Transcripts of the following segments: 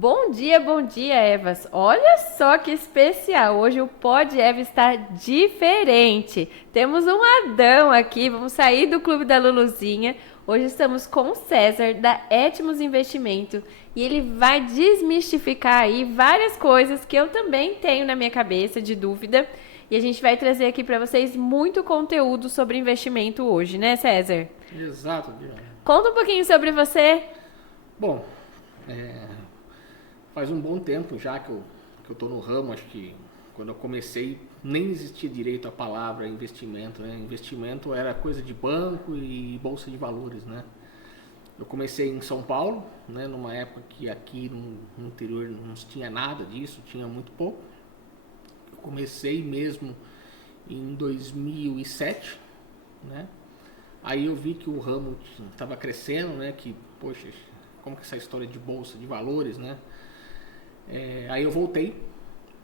Bom dia, Evas. Olha só que especial. Hoje o Pod Eva está diferente. Temos um Adão aqui. Vamos sair do Clube da Luluzinha. Hoje estamos com o César da Etmos Investimento e ele vai desmistificar aí várias coisas que eu também tenho na minha cabeça de dúvida. E a gente vai trazer aqui para vocês muito conteúdo sobre investimento hoje, né, César? Exato, Diana. Conta um pouquinho sobre você. Bom, faz um bom tempo já que eu tô no ramo. Acho que quando eu comecei nem existia direito a palavra investimento, né? Investimento era coisa de banco e bolsa de valores, né? Eu comecei em São Paulo, né? Numa época que aqui no interior não tinha nada disso, tinha muito pouco. Eu comecei mesmo em 2007, né? Aí eu vi que o ramo estava crescendo, né? Que, poxa, como que essa história de bolsa de valores, né? Aí eu voltei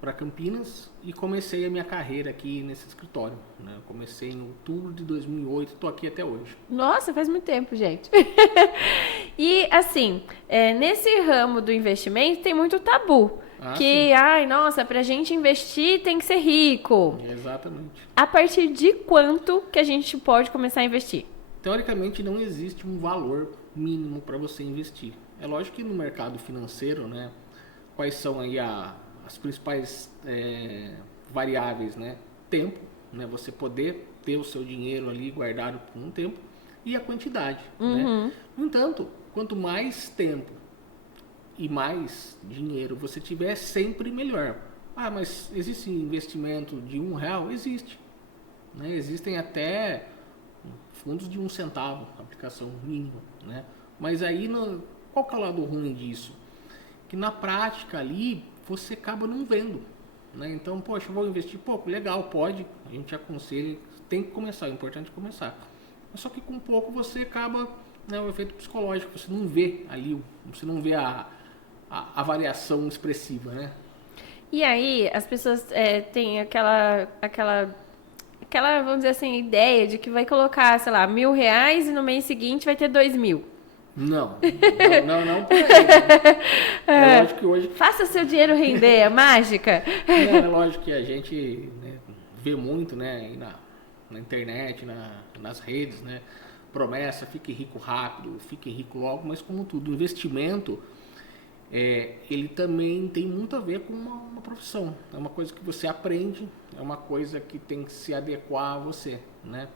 para Campinas e comecei a minha carreira aqui nesse escritório, né? Eu comecei em outubro de 2008 e estou aqui até hoje. Nossa, faz muito tempo, gente. E assim, nesse ramo do investimento tem muito tabu. Sim. Ai, nossa, pra gente investir tem que ser rico. Exatamente. A partir de quanto que a gente pode começar a investir? Teoricamente não existe um valor mínimo para você investir. É lógico que no mercado financeiro, né? Quais são aí as principais variáveis, né? Tempo, né? Você poder ter o seu dinheiro ali guardado por um tempo e a quantidade, né? No entanto, quanto mais tempo e mais dinheiro você tiver, sempre melhor. Ah, mas existe investimento de R$ 1? Existe, né? Existem até fundos de 1 centavo, aplicação mínima, né? Mas aí, qual que é o lado ruim disso? Que na prática ali, você acaba não vendo, né? Então, poxa, eu vou investir pouco, legal, pode, a gente aconselha, tem que começar, é importante começar. Mas só que com pouco você acaba, né, o efeito psicológico, você não vê ali, você não vê a variação expressiva, né? E aí, as pessoas têm aquela, vamos dizer assim, ideia de que vai colocar, sei lá, R$ 1.000 e no mês seguinte vai ter 2.000. Não por aí, né? É lógico que hoje... Faça seu dinheiro render, é mágica. É lógico que a gente, né, vê muito, né, aí na internet, nas redes, né? Promessa, fique rico rápido, fique rico logo, mas como tudo, investimento, ele também tem muito a ver com uma profissão. É uma coisa que você aprende, é uma coisa que tem que se adequar a você, né?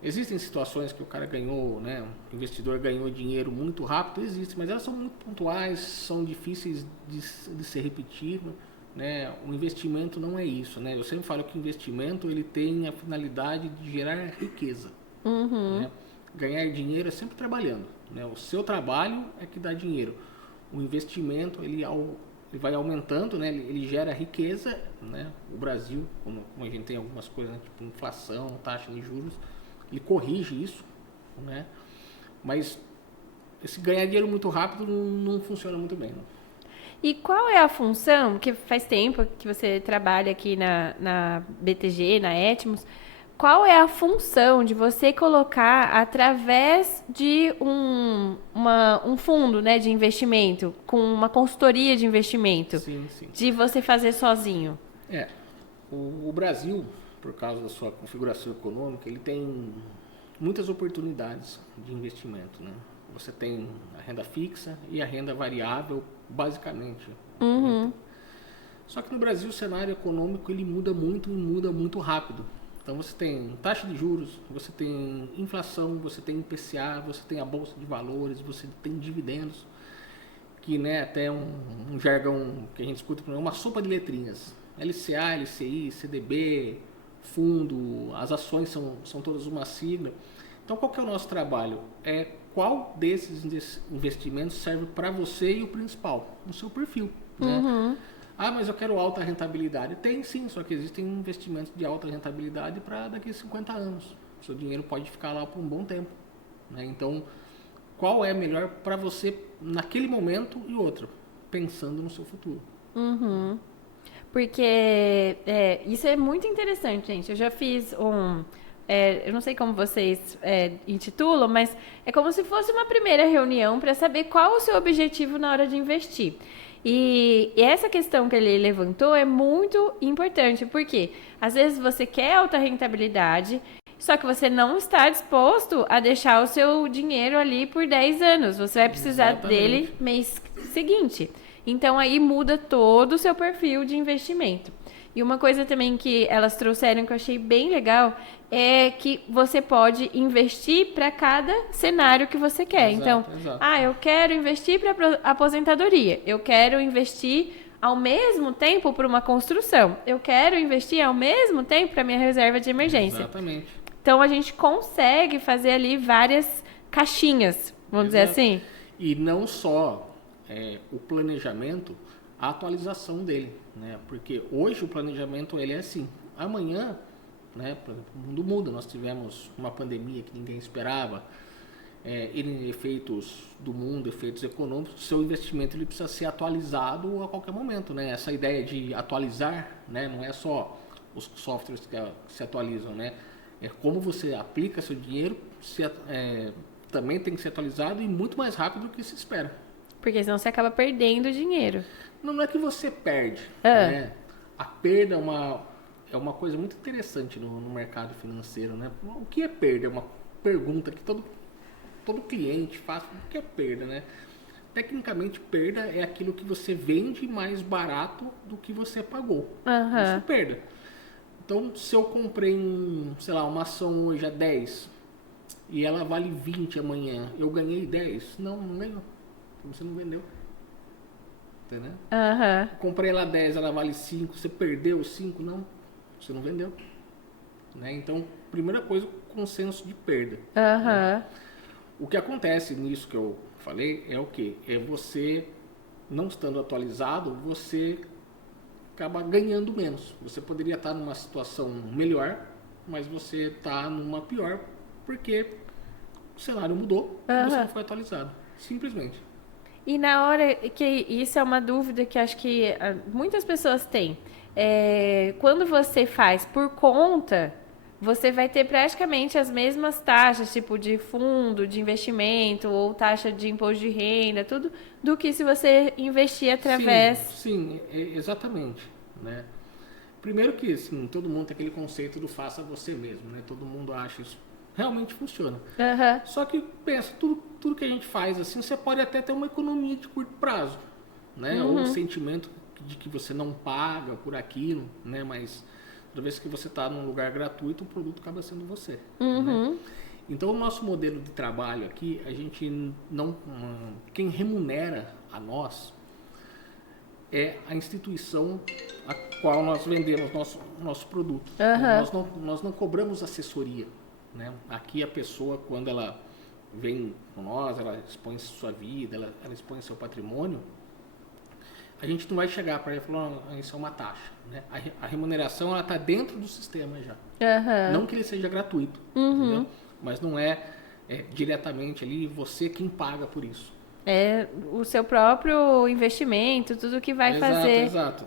Existem situações que o cara ganhou, né? O investidor ganhou dinheiro muito rápido, existe, mas elas são muito pontuais, são difíceis de ser repetidas, né? O investimento não é isso, né? Eu sempre falo que o investimento ele tem a finalidade de gerar riqueza, né? Ganhar dinheiro é sempre trabalhando, né? O seu trabalho é que dá dinheiro. O investimento ele vai aumentando, né? Ele gera riqueza, né? O Brasil, como a gente tem algumas coisas, né? Tipo inflação, taxa de juros, ele corrige isso, né? Mas esse ganhar dinheiro muito rápido não funciona muito bem, não. E qual é a função, que faz tempo que você trabalha aqui na BTG, na Etmos, qual é a função de você colocar através de um fundo, né, de investimento, com uma consultoria de investimento, Sim. de você fazer sozinho? O Brasil, por causa da sua configuração econômica, ele tem muitas oportunidades de investimento, né? Você tem a renda fixa e a renda variável, basicamente. Só que no Brasil o cenário econômico ele muda muito e muda muito rápido. Então você tem taxa de juros, você tem inflação, você tem IPCA, você tem a bolsa de valores, você tem dividendos, que, né, até um jargão que a gente escuta, é uma sopa de letrinhas. LCA, LCI, CDB, fundo, as ações são todas uma sigla. Então qual que é o nosso trabalho? Qual desses investimentos serve para você e o principal? No seu perfil, né? Ah, mas eu quero alta rentabilidade. Tem sim, só que existem investimentos de alta rentabilidade para daqui a 50 anos. O seu dinheiro pode ficar lá por um bom tempo, né? Então, qual é melhor para você naquele momento e outro? Pensando no seu futuro. Porque isso é muito interessante, gente. Eu já fiz eu não sei como vocês intitulam, mas é como se fosse uma primeira reunião para saber qual o seu objetivo na hora de investir. E essa questão que ele levantou é muito importante, porque às vezes você quer alta rentabilidade, só que você não está disposto a deixar o seu dinheiro ali por 10 anos. Você vai precisar dele mês seguinte. Então aí muda todo o seu perfil de investimento. E uma coisa também que elas trouxeram que eu achei bem legal é que você pode investir para cada cenário que você quer. Então, eu quero investir para aposentadoria. Eu quero investir ao mesmo tempo para uma construção. Eu quero investir ao mesmo tempo para minha reserva de emergência. Exatamente. Então, a gente consegue fazer ali várias caixinhas, vamos dizer assim. E não só o planejamento, a atualização dele, né? Porque hoje o planejamento ele é assim. Amanhã, né, o mundo muda. Nós tivemos uma pandemia que ninguém esperava, efeitos do mundo, efeitos econômicos. O seu investimento ele precisa ser atualizado a qualquer momento, né? Essa ideia de atualizar, né, não é só os softwares que se atualizam, né? É como você aplica seu dinheiro, também tem que ser atualizado e muito mais rápido do que se espera. Porque senão você acaba perdendo dinheiro. Não é que você perde, né? A perda é uma coisa muito interessante no mercado financeiro, né? O que é perda? É uma pergunta que todo cliente faz. O que é perda, né? Tecnicamente, perda é aquilo que você vende mais barato do que você pagou. Isso é perda. Então, se eu comprei uma ação hoje a 10 e ela vale 20 amanhã, eu ganhei 10? Não ganhou. Você não vendeu. Entendeu? Comprei ela 10, ela vale 5, você perdeu 5? Não, você não vendeu. Né? Então, primeira coisa, consenso de perda. Né? O que acontece nisso que eu falei é o quê? É você, não estando atualizado, você acaba ganhando menos. Você poderia estar numa situação melhor, mas você está numa pior, porque o cenário mudou e você não foi atualizado. Simplesmente. E na hora que isso é uma dúvida que acho que muitas pessoas têm. Quando você faz por conta, você vai ter praticamente as mesmas taxas, tipo de fundo, de investimento ou taxa de imposto de renda, tudo, do que se você investir através... Sim, exatamente. Né? Primeiro que assim, todo mundo tem aquele conceito do faça você mesmo, né? Todo mundo acha isso. Realmente funciona. Só que pensa, tudo que a gente faz assim, você pode até ter uma economia de curto prazo, né? Ou um sentimento de que você não paga por aquilo, né? Mas toda vez que você está num lugar gratuito, o produto acaba sendo você. Né? Então, o nosso modelo de trabalho aqui, a gente não... Quem remunera a nós é a instituição a qual nós vendemos nosso produto. Nós não cobramos assessoria. Né? Aqui a pessoa, quando ela vem com nós, ela expõe sua vida, ela expõe seu patrimônio, a gente não vai chegar para ela e falar, isso é uma taxa. Né? A remuneração está dentro do sistema já. Não que ele seja gratuito, entendeu? Mas não é diretamente ali você quem paga por isso. É o seu próprio investimento, tudo que vai fazer. Exato.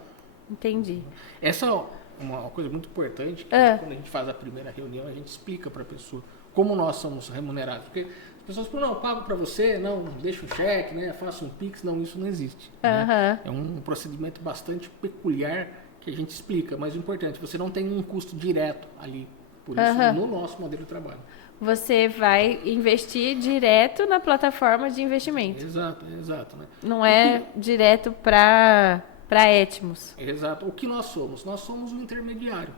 Entendi. Essa é uma coisa muito importante, que quando a gente faz a primeira reunião, a gente explica para a pessoa como nós somos remunerados. Porque as pessoas falam, não, eu pago para você, não, deixa um cheque, né, faço um Pix. Não, isso não existe. Né? É um procedimento bastante peculiar que a gente explica, mas o importante, você não tem um custo direto ali, por isso, no nosso modelo de trabalho. Você vai investir direto na plataforma de investimento. Exato. Né? Não é direto para Etmos. Exato. O que nós somos? Nós somos um intermediário.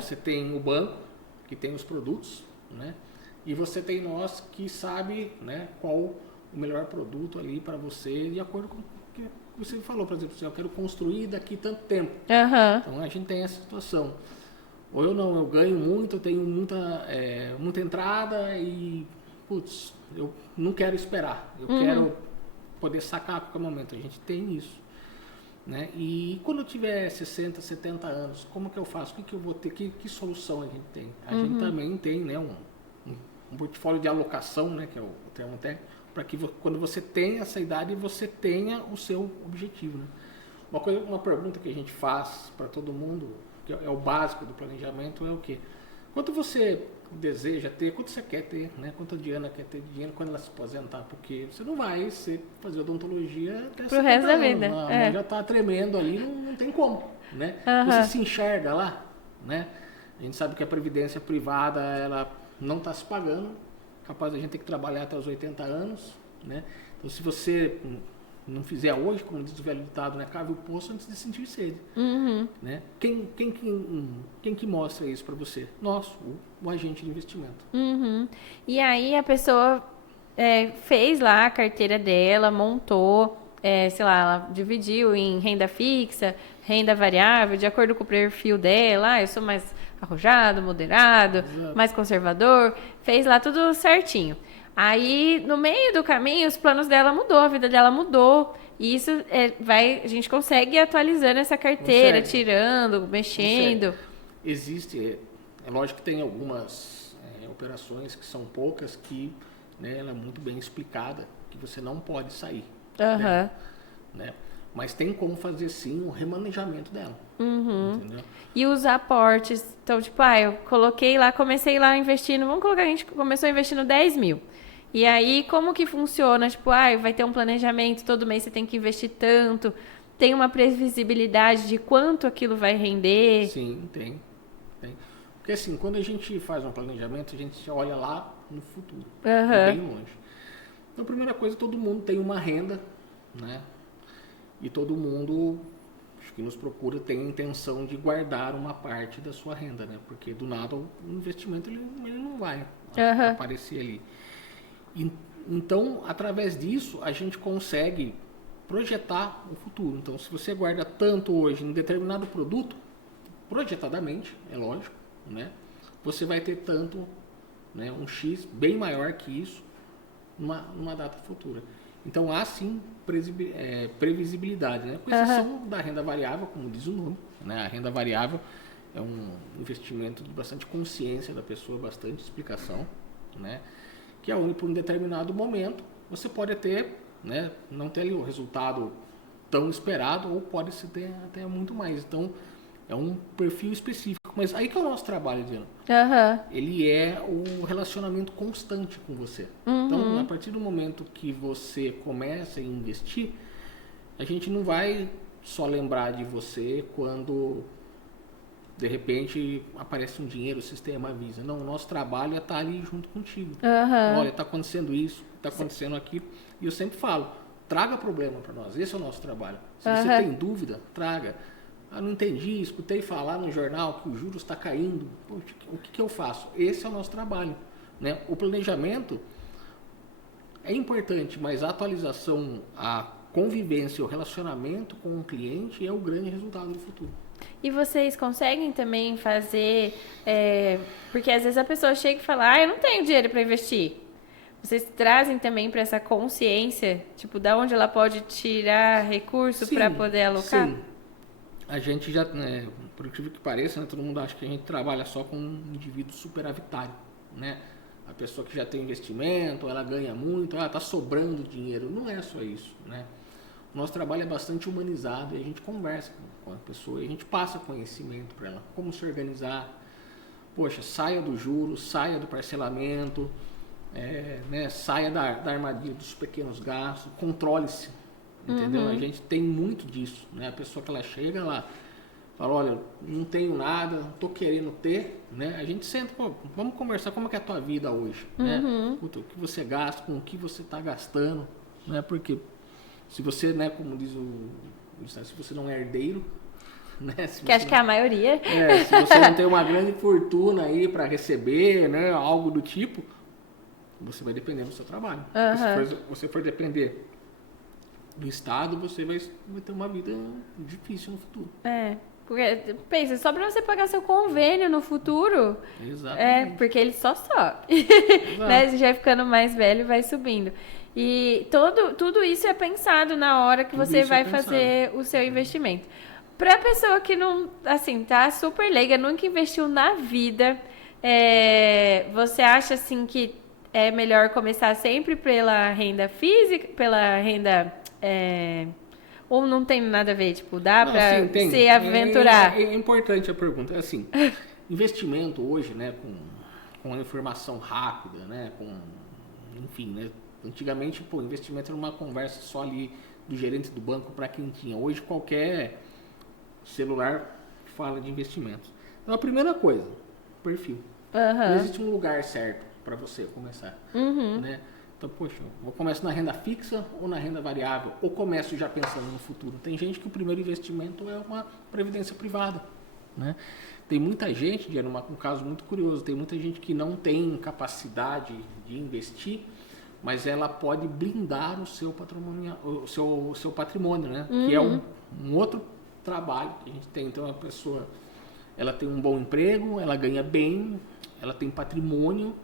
Você tem o banco, que tem os produtos, né? E você tem nós que sabe, né, qual o melhor produto ali para você, de acordo com o que você falou. Por exemplo, eu quero construir daqui tanto tempo. Então a gente tem essa situação. Ou eu ganho muito, eu tenho muita entrada e, putz, eu não quero esperar. Eu quero poder sacar a qualquer momento. A gente tem isso. Né? E quando eu tiver 60, 70 anos, como que eu faço? O que eu vou ter? Que solução a gente tem? A gente também tem, né, um portfólio de alocação, né, que é o termo técnico, para que quando você tem essa idade, você tenha o seu objetivo. Né? Uma pergunta que a gente faz para todo mundo, que é o básico do planejamento, é o quê? Quanto você deseja ter, quanto você quer ter, né? Quanto a Diana quer ter dinheiro quando ela se aposentar, porque você não vai fazer odontologia até Pro resto da vida. A mão já está tremendo ali, não tem como, né? Você se enxerga lá, né? A gente sabe que a previdência privada, ela não está se pagando, capaz a gente ter que trabalhar até os 80 anos, né? Então, se você não fizer hoje, como diz o velho ditado, né? Cave o poço antes de sentir sede. Né? Quem que mostra isso para você? Nós, o agente de investimento. E aí a pessoa fez lá a carteira dela, montou, sei lá, ela dividiu em renda fixa, renda variável, de acordo com o perfil dela. Ah, eu sou mais arrojado, moderado, mais conservador. Fez lá tudo certinho. Aí, no meio do caminho, os planos dela mudou, a vida dela mudou. E isso a gente consegue ir atualizando essa carteira, tirando, mexendo. Existe, é lógico que tem algumas operações que são poucas que, né, ela é muito bem explicada, que você não pode sair. Né? Mas tem como fazer sim o remanejamento dela. Entendeu? E os aportes. Então, tipo, eu comecei lá investindo, vamos colocar, a gente começou investindo 10 mil. E aí, como que funciona? Tipo, vai ter um planejamento, todo mês você tem que investir tanto, tem uma previsibilidade de quanto aquilo vai render? Sim, tem. Porque assim, quando a gente faz um planejamento, a gente olha lá no futuro, bem longe. Então, a primeira coisa, todo mundo tem uma renda, né? E todo mundo, acho que nos procura, tem a intenção de guardar uma parte da sua renda, né? Porque do nada o investimento ele não vai aparecer ali. Então, através disso, a gente consegue projetar o futuro. Então, se você guarda tanto hoje em determinado produto, projetadamente, é lógico, né? Você vai ter tanto, né, um X bem maior que isso numa data futura. Então, há sim previsibilidade, né? Com exceção da renda variável, como diz o nome, né? A renda variável é um investimento de bastante consciência da pessoa, bastante explicação, né? Que é onde, por um determinado momento, você pode ter, né, não ter ali o resultado tão esperado, ou pode se ter até muito mais. Então, é um perfil específico. Mas aí que é o nosso trabalho, Diana. Ele é o relacionamento constante com você. Então, a partir do momento que você começa a investir, a gente não vai só lembrar de você quando, de repente, aparece um dinheiro, o sistema avisa. Não, o nosso trabalho é estar ali junto contigo. Olha, está acontecendo isso, está acontecendo aquilo. E eu sempre falo, traga problema para nós. Esse é o nosso trabalho. Se você tem dúvida, traga. Não entendi, escutei falar no jornal que o juros está caindo. Poxa, o que eu faço? Esse é o nosso trabalho, né? O planejamento é importante, mas a atualização, a convivência, o relacionamento com o cliente é o grande resultado do futuro. E vocês conseguem também fazer... porque às vezes a pessoa chega e fala, eu não tenho dinheiro para investir. Vocês trazem também para essa consciência, tipo, da onde ela pode tirar recurso para poder alocar? Sim. A gente já, por incrível que pareça, né, todo mundo acha que a gente trabalha só com um indivíduo superavitário, né? A pessoa que já tem investimento, ela ganha muito, está sobrando dinheiro. Não é só isso, né? O nosso trabalho é bastante humanizado e a gente conversa com a pessoa e a gente passa conhecimento para ela, como se organizar. Poxa, saia do juros, saia do parcelamento, né, saia da armadilha dos pequenos gastos, controle-se, entendeu? A gente tem muito disso, né? A pessoa que ela chega, ela fala, olha, não tenho nada, não estou querendo ter, né? A gente senta, vamos conversar como é que é a tua vida hoje, né? Puta, o que você gasta, com o que você está gastando, né? Porque se você, né, como diz se você não é herdeiro, né? Que acho que é a maioria. Se você não tem uma grande fortuna aí para receber, né, algo do tipo, você vai depender do seu trabalho. Se você for depender do Estado, você vai ter uma vida difícil no futuro. Porque, pensa, só para você pagar seu convênio no futuro. Exatamente. Porque ele só sobe. Né? Você já ficando mais velho, vai subindo. E tudo isso é pensado na hora que você vai fazer o seu investimento. Para a pessoa que não, assim, tá super leiga, nunca investiu na vida, você acha, assim, que é melhor começar sempre pela renda física, pela renda... ou não tem nada a ver? Tipo, dá para se aventurar? É importante a pergunta. Assim, investimento hoje, né, com a informação rápida, né, enfim, né, antigamente, investimento era uma conversa só ali do gerente do banco para quem tinha. Hoje qualquer celular fala de investimentos. Então a primeira coisa, perfil. Não existe um lugar certo para você começar, né? Então, poxa, eu começo na renda fixa ou na renda variável? Ou começo já pensando no futuro? Tem gente que o primeiro investimento é uma previdência privada, né? Tem muita gente, um caso muito curioso, tem muita gente que não tem capacidade de investir, mas ela pode blindar o seu patrimônio, o seu patrimônio, né? Que é um outro trabalho que a gente tem. Então, a pessoa, ela tem um bom emprego, ela ganha bem, ela tem patrimônio,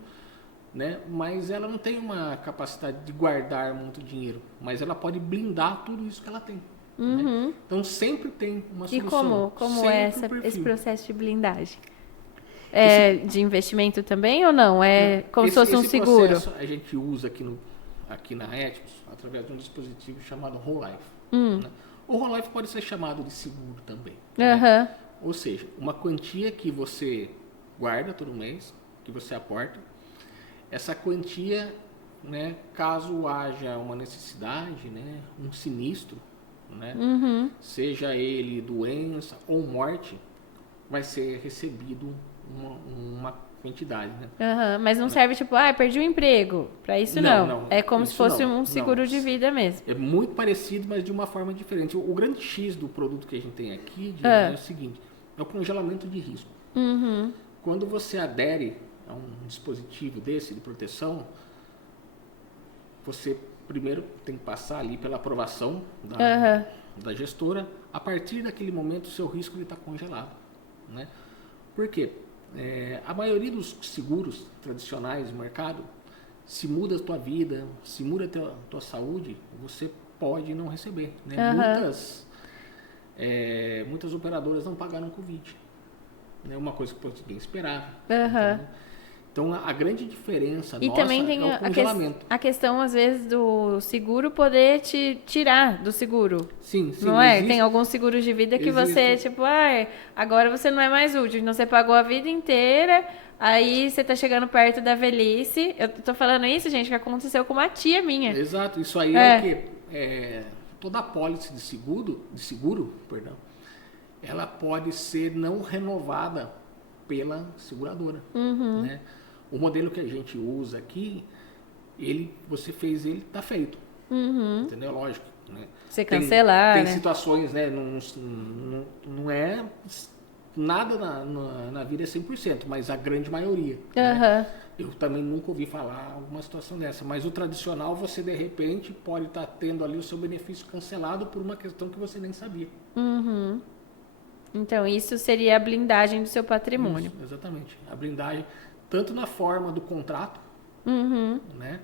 né? Mas ela não tem uma capacidade de guardar muito dinheiro, mas ela pode blindar tudo isso que ela tem. Né? Então sempre tem uma solução. E como é esse processo de blindagem? É de investimento também ou não? É como se fosse um seguro? Esse processo a gente usa aqui na Etmos através de um dispositivo chamado Whole Life. Né? O Whole Life pode ser chamado de seguro também. Né? Ou seja, uma quantia que você guarda todo mês, que você aporta. Essa quantia, né, caso haja uma necessidade, né, um sinistro, né, seja ele doença ou morte, vai ser recebido uma quantidade. Né? Mas não serve tipo, perdi o emprego. Para isso não. É como se fosse um seguro de vida mesmo. É muito parecido, mas de uma forma diferente. O grande X do produto que a gente tem aqui é o seguinte, é o congelamento de risco. Quando você adere a um dispositivo desse de proteção, você primeiro tem que passar ali pela aprovação da gestora. A partir daquele momento, o seu risco está congelado. Né? Por quê? A maioria dos seguros tradicionais do mercado, se muda a tua vida, se muda a tua saúde, você pode não receber. Né? Muitas operadoras não pagaram Covid. É uma coisa que ninguém esperava. Então, a grande diferença nossa também tem é o congelamento. A questão, às vezes, do seguro poder te tirar do seguro. Sim. Não é? Tem alguns seguros de vida que você, tipo, agora você não é mais útil. Então, você pagou a vida inteira, aí você tá chegando perto da velhice. Eu tô falando isso, gente, que aconteceu com uma tia minha. Exato. Isso aí é o quê? Toda apólice de seguro, ela pode ser não renovada pela seguradora. Né? O modelo que a gente usa aqui, você fez ele, tá feito. Entendeu? Lógico. Né? Você cancelar, tem situações, né? Não é nada na vida é 100%, mas a grande maioria. Né? Eu também nunca ouvi falar alguma situação dessa, mas o tradicional, você de repente pode estar tendo ali o seu benefício cancelado por uma questão que você nem sabia. Então, isso seria a blindagem do seu patrimônio. Isso, exatamente. A blindagem, tanto na forma do contrato, né,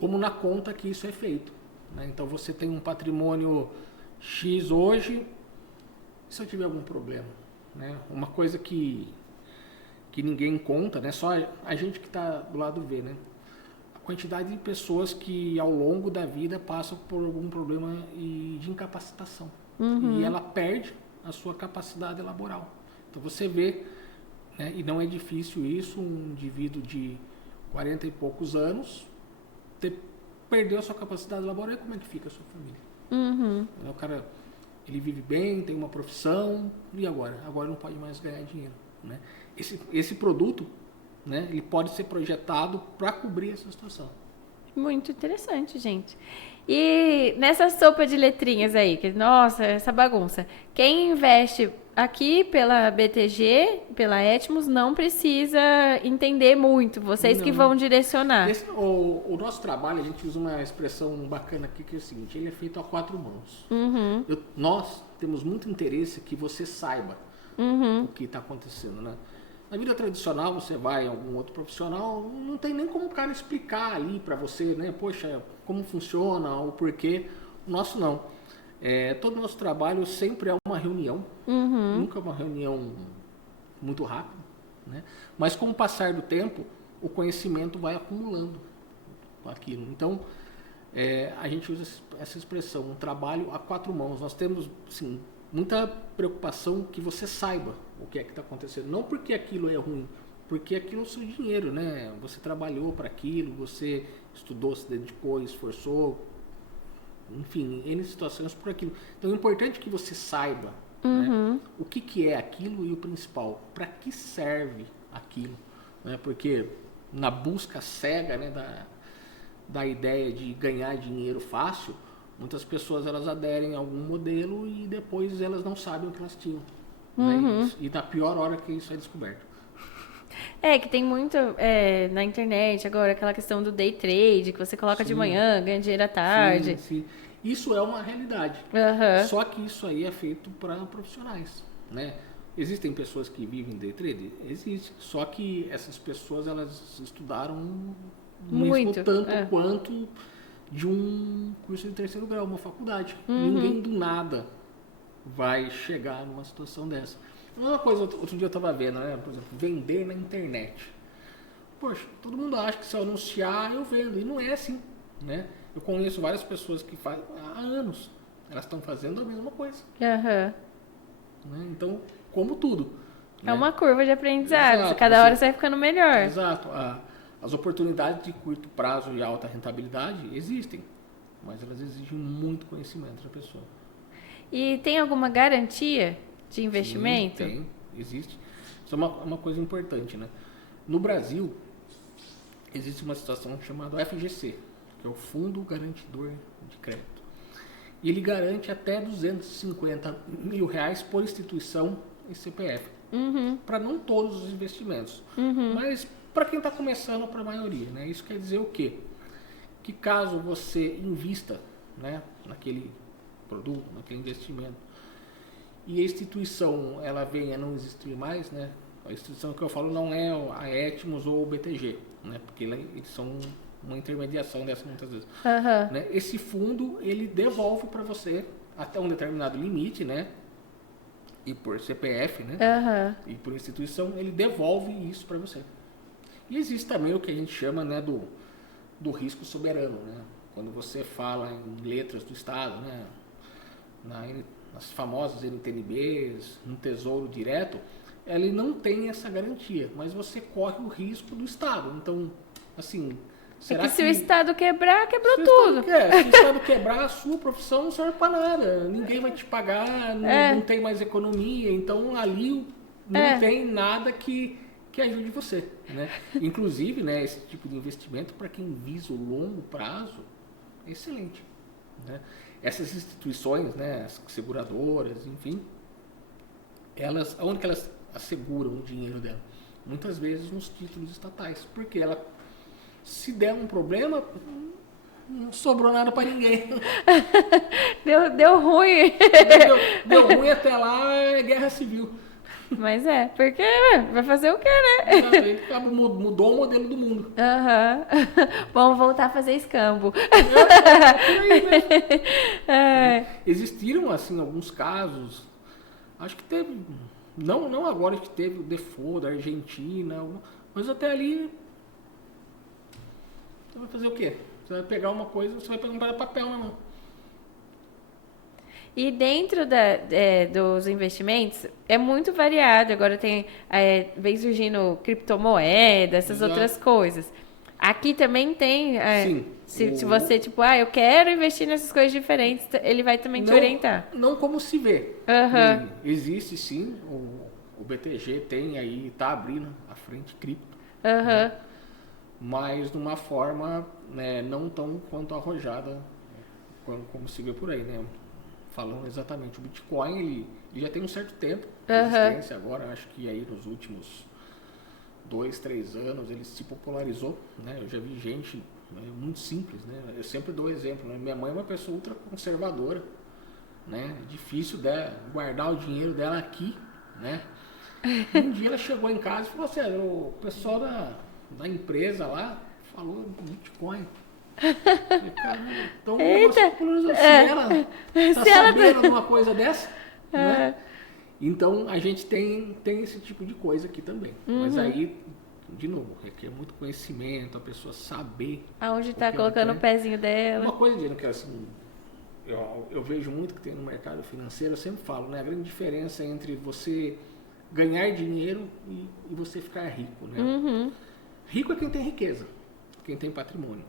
como na conta que isso é feito. Né? Então, você tem um patrimônio X hoje, se eu tiver algum problema. Né? Uma coisa que ninguém conta, né? Só a gente que está do lado vê, né? A quantidade de pessoas que, ao longo da vida, passam por algum problema de incapacitação. E ela perde a sua capacidade laboral. Então você vê, né, e não é difícil isso, um indivíduo de 40 e poucos anos perdeu a sua capacidade laboral, e como é que fica a sua família? O cara, ele vive bem, tem uma profissão, e agora? Agora não pode mais ganhar dinheiro. Né? Esse produto, né, ele pode ser projetado para cobrir essa situação. Muito interessante, gente. E nessa sopa de letrinhas aí, nossa, essa bagunça. Quem investe aqui pela BTG, pela Etmos, não precisa entender muito. Vocês que vão direcionar. O nosso trabalho, a gente usa uma expressão bacana aqui, que é o seguinte: ele é feito a quatro mãos. Nós temos muito interesse que você saiba o que está acontecendo, né? Na vida tradicional, você vai em algum outro profissional, não tem nem como o cara explicar ali para você, né? Poxa, como funciona, o porquê. O nosso não. Todo o nosso trabalho sempre é uma reunião, nunca é uma reunião muito rápida, né? Mas com o passar do tempo, o conhecimento vai acumulando aquilo. Então, a gente usa essa expressão, um trabalho a quatro mãos. Nós temos, assim, muita preocupação que você saiba o que é que está acontecendo. Não porque aquilo é ruim, porque aquilo é o seu dinheiro, né? Você trabalhou para aquilo, você estudou, se dedicou, esforçou, enfim, N situações por aquilo. Então é importante que você saiba, né, o que é aquilo e o principal, para que serve aquilo, né? Porque na busca cega, né, da ideia de ganhar dinheiro fácil, muitas pessoas elas aderem a algum modelo e depois elas não sabem o que elas tinham. Né? E na pior hora que isso é descoberto. Que tem muito na internet agora, aquela questão do day trade, que você coloca de manhã, ganha dinheiro à tarde. Sim. Isso é uma realidade. Uhum. Só que isso aí é feito para profissionais, né? Existem pessoas que vivem day trade? Existe. Só que essas pessoas, elas estudaram mesmo tanto quanto de um curso de terceiro grau, uma faculdade. Ninguém do nada vai chegar numa situação dessa. Uma coisa, outro dia eu estava vendo, né? Por exemplo, vender na internet. Poxa, todo mundo acha que se eu anunciar, eu vendo. E não é assim, né? Eu conheço várias pessoas que fazem há anos. Elas estão fazendo a mesma coisa. Né? Então, como tudo. É uma curva de aprendizado. Exato, cada hora você vai ficando melhor. Exato. As oportunidades de curto prazo e alta rentabilidade existem. Mas elas exigem muito conhecimento da pessoa. E tem alguma garantia de investimento? Sim, tem, existe. Isso é uma coisa importante, né? No Brasil, existe uma situação chamada FGC, que é o Fundo Garantidor de Crédito. E ele garante até R$250 mil por instituição e CPF. Para não todos os investimentos. Mas para quem está começando, para a maioria. Né? Isso quer dizer o quê? Que caso você invista, né, naquele produto, naquele investimento, e a instituição ela venha a não existir mais, né? A instituição que eu falo não é a Etmos ou o BTG, né? Porque eles são uma intermediação dessa muitas vezes. Né? Esse fundo ele devolve para você até um determinado limite, né? E por CPF, né? E por instituição ele devolve isso para você. E existe também o que a gente chama, né, do risco soberano, né? Quando você fala em letras do Estado, né? Nas famosas NTNBs, no Tesouro Direto, ele não tem essa garantia, mas você corre o risco do Estado. Então, assim, será se o Estado quebrar, quebrou tudo. Se o Estado quebrar, a sua profissão não serve para nada. Ninguém vai te pagar, não tem mais economia. Então, ali não tem nada que ajude você. Né? Inclusive, né, esse tipo de investimento, para quem visa o longo prazo, é excelente. Né? Essas instituições, né, as seguradoras, enfim, onde que elas asseguram o dinheiro dela? Muitas vezes nos títulos estatais, porque ela, se der um problema, não sobrou nada para ninguém. Deu ruim. Deu ruim até lá, é guerra civil. Mas porque vai fazer o quê, né? Mudou o modelo do mundo. Vamos voltar a fazer escambo. Existiram, assim, alguns casos, acho que teve, não agora que teve o default da Argentina, mas até ali, você vai fazer o quê? Você vai pegar uma coisa, você vai pegar um pedaço de papel na mão. E dentro dos investimentos, é muito variado. Agora vem surgindo criptomoeda, essas outras coisas. Aqui também tem. Sim. Se você, eu quero investir nessas coisas diferentes, ele vai também te orientar. Não como se vê. Existe sim, o BTG tem aí, está abrindo a frente cripto. Né? Mas de uma forma, né, não tão quanto arrojada como se vê por aí, né? Falando exatamente, o Bitcoin ele já tem um certo tempo de existência agora, acho que aí nos últimos 2, 3 anos ele se popularizou, né? Eu já vi gente muito simples, né? Eu sempre dou exemplo, né? Minha mãe é uma pessoa ultra conservadora, né? Difícil guardar o dinheiro dela aqui, né? Um dia ela chegou em casa e falou assim, o pessoal da empresa lá falou do Bitcoin. Então, se ela está sabendo de uma coisa dessa, né? Então a gente tem esse tipo de coisa aqui também. Mas aí, de novo, requer muito conhecimento, a pessoa saber aonde está colocando o pezinho dela. Uma coisa dizendo que assim, eu vejo muito que tem no mercado financeiro, eu sempre falo, né? A grande diferença entre você ganhar dinheiro e você ficar rico, né? Uhum. Rico é quem tem riqueza, quem tem patrimônio.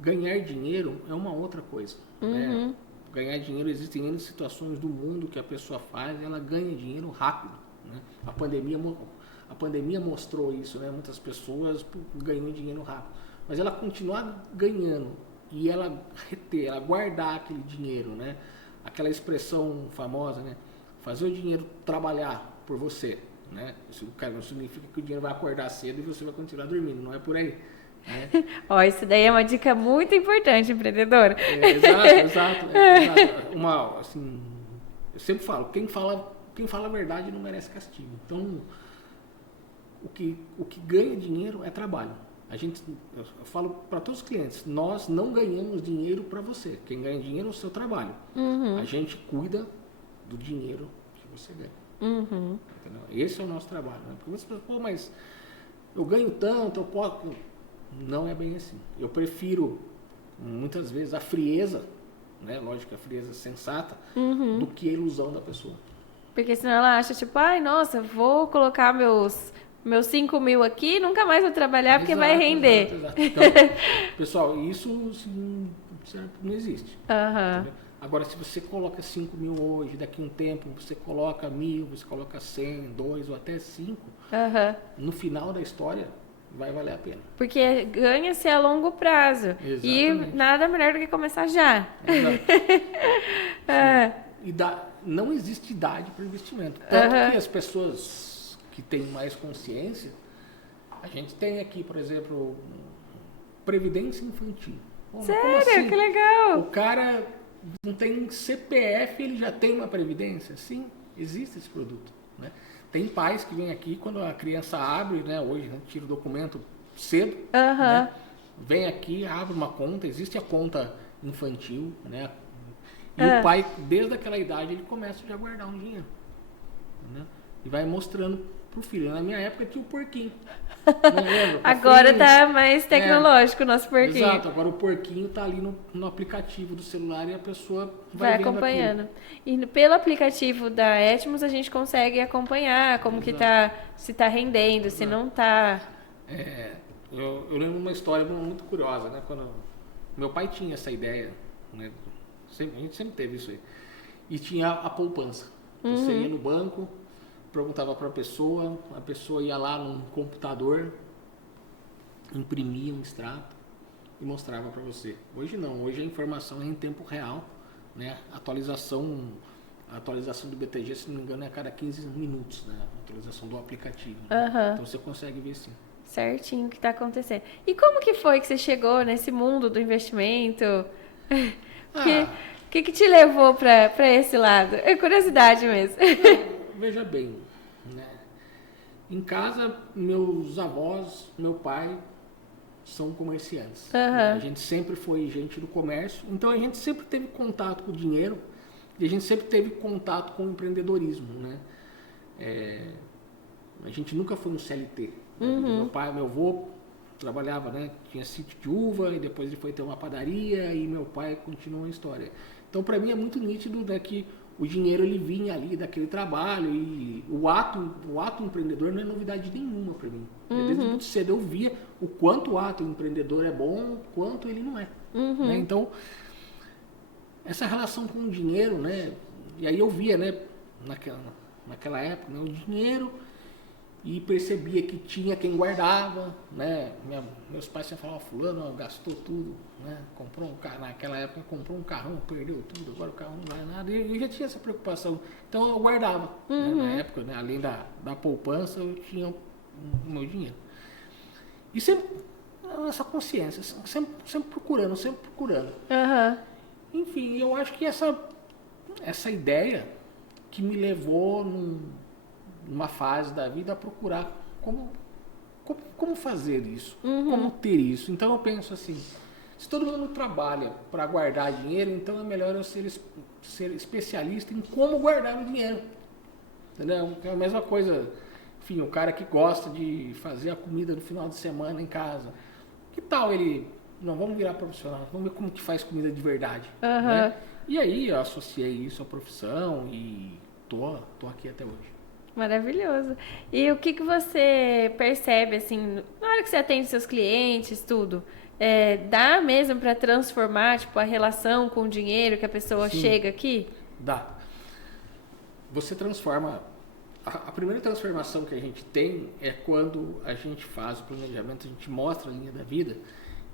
Ganhar dinheiro é uma outra coisa, né? Uhum. Ganhar dinheiro, existem N situações do mundo que a pessoa faz, ela ganha dinheiro rápido, né? A pandemia mostrou isso, né? Muitas pessoas ganham dinheiro rápido, mas ela continuar ganhando e ela reter, ela guardar aquele dinheiro, né? Aquela expressão famosa, né? Fazer o dinheiro trabalhar por você, né? Isso, cara, não significa que o dinheiro vai acordar cedo e você vai continuar dormindo, não é por aí, né? Ó, isso daí é uma dica muito importante, empreendedor. Exato. Assim, eu sempre falo, quem fala a verdade não merece castigo. Então, o que ganha dinheiro é trabalho. Eu falo para todos os clientes, nós não ganhamos dinheiro para você. Quem ganha dinheiro é o seu trabalho. Uhum. A gente cuida do dinheiro que você ganha. Uhum. Entendeu? Esse é o nosso trabalho. Né? Porque você pensa, pô, mas eu ganho tanto, eu posso... Não é bem assim. Eu prefiro, muitas vezes, a frieza, né? Lógico, a frieza sensata, do que a ilusão da pessoa. Porque senão ela acha, tipo, ai, nossa, vou colocar meus 5 mil aqui, nunca mais vou trabalhar porque vai render. Exato. Então, pessoal, isso não existe. Aham. Agora, se você coloca 5 mil hoje, daqui a um tempo você coloca 1.000, você coloca 100, 2 ou até 5, Aham. no final da história vai valer a pena. Porque ganha-se a longo prazo. Exatamente. E nada melhor do que começar já. Exato. Não existe idade para investimento. Tanto que as pessoas que têm mais consciência, a gente tem aqui, por exemplo, previdência infantil. Pô, Sério? como assim? Que legal! O cara não tem CPF, ele já tem uma previdência? Sim, existe esse produto, né? Tem pais que vêm aqui quando a criança abre, né? Hoje, né, tira o documento cedo, né? Vem aqui, abre uma conta, existe a conta infantil, né? E o pai, desde aquela idade, ele começa já a guardar um dinheiro, né? E vai mostrando pro filho. Na minha época tinha o porquinho. Não lembro, Agora tá mais tecnológico o nosso porquinho. Exato, agora o porquinho tá ali no aplicativo do celular e a pessoa Vai vendo acompanhando. aquilo. E pelo aplicativo da Etmos a gente consegue acompanhar como que tá, se tá rendendo, se não tá. Eu lembro uma história muito curiosa, né? Quando meu pai tinha essa ideia, né? A gente sempre teve isso aí. E tinha a poupança. Você ia no banco, perguntava para a pessoa ia lá num computador, imprimia um extrato e mostrava para você. Hoje não, hoje a informação é em tempo real, né? A atualização do BTG, se não me engano, é a cada 15 minutos, né? A atualização do aplicativo. Né? Então você consegue ver sim. Certinho o que está acontecendo. E como que foi que você chegou nesse mundo do investimento? O que te levou para esse lado? É curiosidade mesmo. Veja bem, né? Em casa, meus avós, meu pai são comerciantes. Né? A gente sempre foi gente do comércio, então a gente sempre teve contato com o dinheiro e a gente sempre teve contato com o empreendedorismo, né? A gente nunca foi um CLT. Né? Meu avô trabalhava, né? Tinha sítio de uva e depois ele foi ter uma padaria e meu pai continuou a história. Então, para mim é muito nítido, né, que o dinheiro ele vinha ali daquele trabalho e o ato empreendedor não é novidade nenhuma para mim. Desde muito cedo eu via o quanto o ato empreendedor é bom, o quanto ele não é. Né? Então, essa relação com o dinheiro, né? E aí eu via, né, naquela época, né, o dinheiro e percebia que tinha quem guardava, né? Meus pais sempre falavam, fulano gastou tudo, né? Comprou um carro, naquela época comprou um carrão, perdeu tudo, agora o carro não vai nada, e eu já tinha essa preocupação, então eu guardava, né? Na época, né? Além da poupança, eu tinha o meu dinheiro. E sempre, essa consciência, sempre procurando. Enfim, eu acho que essa ideia que me levou numa fase da vida a procurar como fazer isso, como ter isso. Então eu penso assim, se todo mundo trabalha para guardar dinheiro, então é melhor eu ser especialista em como guardar o dinheiro. Entendeu? É a mesma coisa, enfim, o cara que gosta de fazer a comida no final de semana em casa. Que tal ele Não, vamos virar profissional, vamos ver como que faz comida de verdade. Aham. Né? E aí eu associei isso à profissão e tô aqui até hoje. Maravilhoso. E o que que você percebe, assim, na hora que você atende seus clientes, tudo, dá mesmo para transformar, tipo, a relação com o dinheiro que a pessoa Sim. chega aqui? Dá. Você transforma. A primeira transformação que a gente tem é quando a gente faz o planejamento, a gente mostra a linha da vida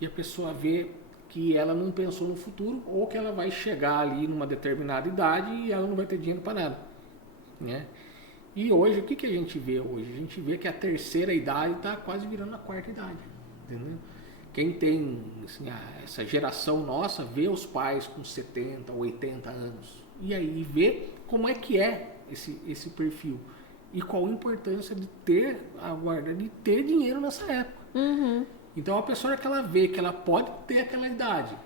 e a pessoa vê que ela não pensou no futuro ou que ela vai chegar ali numa determinada idade e ela não vai ter dinheiro para nada, né? E hoje, o que a gente vê hoje? A gente vê que a terceira idade está quase virando a quarta idade, entendeu? Quem tem assim, essa geração nossa vê os pais com 70, 80 anos e aí vê como é que é esse perfil e qual a importância de ter a guarda, de ter dinheiro nessa época. Uhum. Então a pessoa que ela vê que ela pode ter aquela idade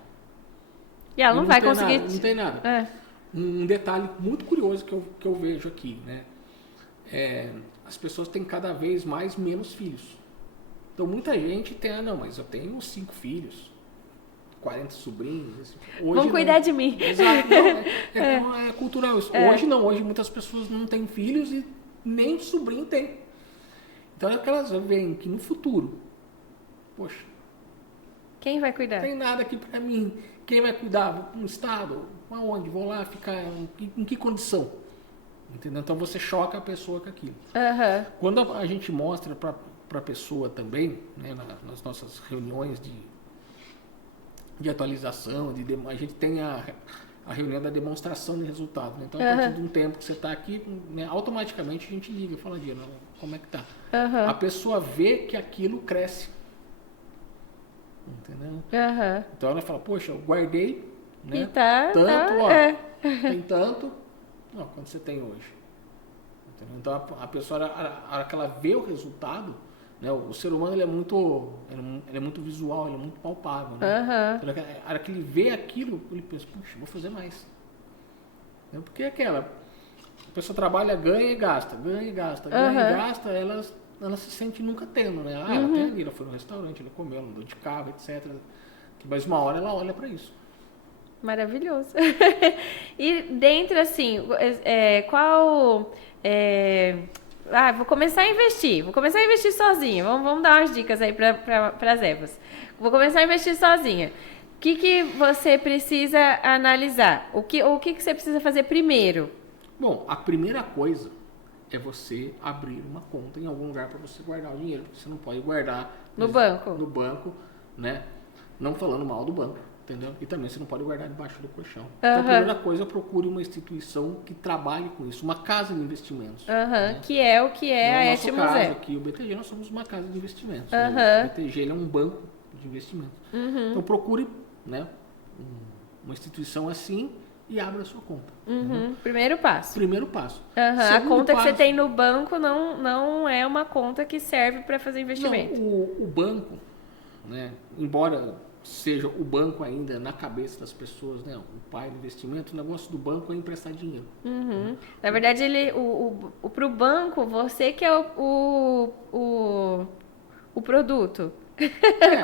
E ela e não vai tem conseguir. nada, não tem nada. É. Um detalhe muito curioso que eu vejo aqui, né? As pessoas têm cada vez mais menos filhos. Então muita gente tem, não, mas eu tenho 5 filhos, 40 sobrinhos. Assim. Hoje Vão cuidar de mim. Exato, não, é cultural isso. Hoje não, hoje muitas pessoas não têm filhos e nem sobrinho tem. Então é que elas veem que no futuro, poxa, Quem vai cuidar? não tem nada aqui pra mim. Quem vai cuidar? Vou para um estado? Aonde? Vou lá ficar em que condição? Entendeu? Então você choca a pessoa com aquilo. Aham. Quando a gente mostra para a pessoa também, né, nas nossas reuniões de atualização, a gente tem a reunião da demonstração de resultado. Né? Então, a partir de um tempo que você está aqui, né, automaticamente a gente liga e fala, Diana, como é que tá? Aham. A pessoa vê que aquilo cresce. Entendeu? Aham. Então ela fala, poxa, eu guardei, né? E tá, tanto, ó, é. tem tanto, não, quanto você tem hoje. Entendeu? Então a pessoa, a hora que ela vê o resultado, né? O ser humano ele é muito visual, ele é muito palpável, né? Aham. Então, a hora que ele vê aquilo, ele pensa, puxa, vou fazer mais. Entendeu? Porque é aquela, a pessoa trabalha, ganha e gasta, ganha e gasta, ganha e gasta, ela se sente nunca tendo, né? Ela tem ali, ela foi no restaurante, ela comeu, ela andou de carro, etc. Mas uma hora ela olha para isso. Maravilhoso. E dentro, assim, qual... vou começar a investir. Vou começar a investir sozinha. Vamos dar umas dicas aí para as Evas. Vou começar a investir sozinha. O que você precisa analisar? O que você precisa fazer primeiro? Bom, a primeira coisa é você abrir uma conta em algum lugar para você guardar o dinheiro. Você não pode guardar No banco? No banco, né? Não falando mal do banco, entendeu? E também você não pode guardar debaixo do colchão. Então, a primeira coisa, procure uma instituição que trabalhe com isso, uma casa de investimentos. Né? Que é o que é a nosso Et caso Museu. aqui, o BTG, nós somos uma casa de investimentos. Né? O BTG ele é um banco de investimentos. Então procure, né, uma instituição assim e abra a sua conta. Primeiro passo. Primeiro passo. A Segundo conta que você passo, tem no banco não é uma conta que serve para fazer investimento. Não, o banco, né, embora seja o banco ainda na cabeça das pessoas, né, o pai do investimento, o negócio do banco é emprestar dinheiro. Na verdade, pro banco, você que é o produto.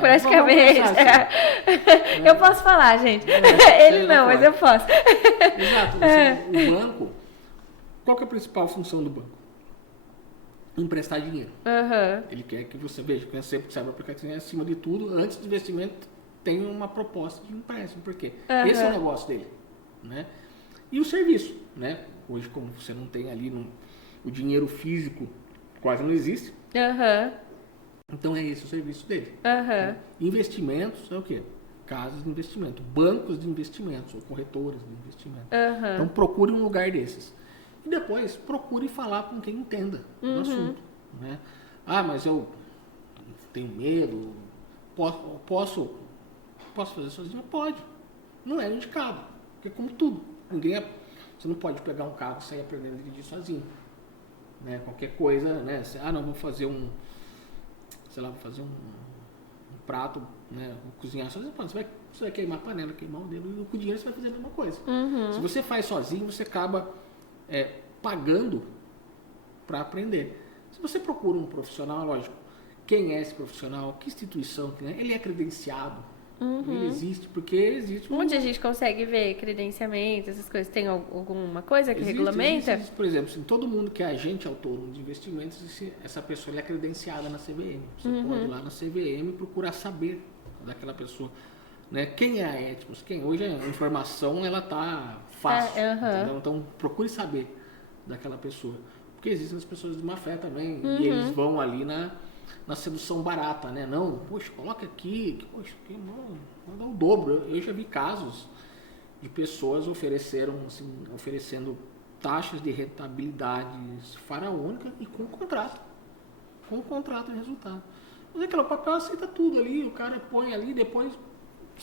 Praticamente. Vamos assim. Eu posso falar, gente. Ele não, mas eu posso. Exato. O banco, qual que é a principal função do banco? Emprestar dinheiro. Ele quer que você veja, que você saiba porque acima de tudo, antes do investimento, tem uma proposta de empréstimo. Por quê? Esse é o negócio dele. Né? E o serviço. Né? Hoje, como você não tem ali o dinheiro físico, quase não existe. Então é esse o serviço dele. Investimentos é o quê? Casas de investimento, bancos de investimentos ou corretoras de investimento. Então procure um lugar desses. E depois procure falar com quem entenda do assunto. Né? Ah, mas eu tenho medo, posso fazer sozinho? Pode. Não é indicado. Porque como tudo, você não pode pegar um carro e sair aprendendo a dirigir sozinho. Né? Qualquer coisa, né? Não, vou fazer um prato, né? Vou cozinhar sozinho. Você vai queimar a panela, queimar o dedo, e com o dinheiro você vai fazer a mesma coisa. Se você faz sozinho, você acaba pagando para aprender. Se você procura um profissional, lógico, quem é esse profissional, que instituição, ele é credenciado, Ele existe porque existe Onde a gente consegue ver credenciamento, essas coisas? Tem alguma coisa que regulamenta? Existe. Por exemplo, assim, todo mundo que é agente autônomo de investimentos, essa pessoa é credenciada na CVM. Você pode ir lá na CVM procurar saber daquela pessoa. Né? Quem é a Etmos? Hoje a informação ela tá fácil. Entendeu? Então procure saber daquela pessoa. Porque existem as pessoas de má fé também. E eles vão ali na sedução barata, né? Não, poxa, coloca aqui, poxa, que não, vou dar o dobro. Eu já vi casos de pessoas oferecendo taxas de rentabilidades faraônicas e com contrato de resultado. Mas aquele papel aceita tudo ali, o cara põe ali, depois...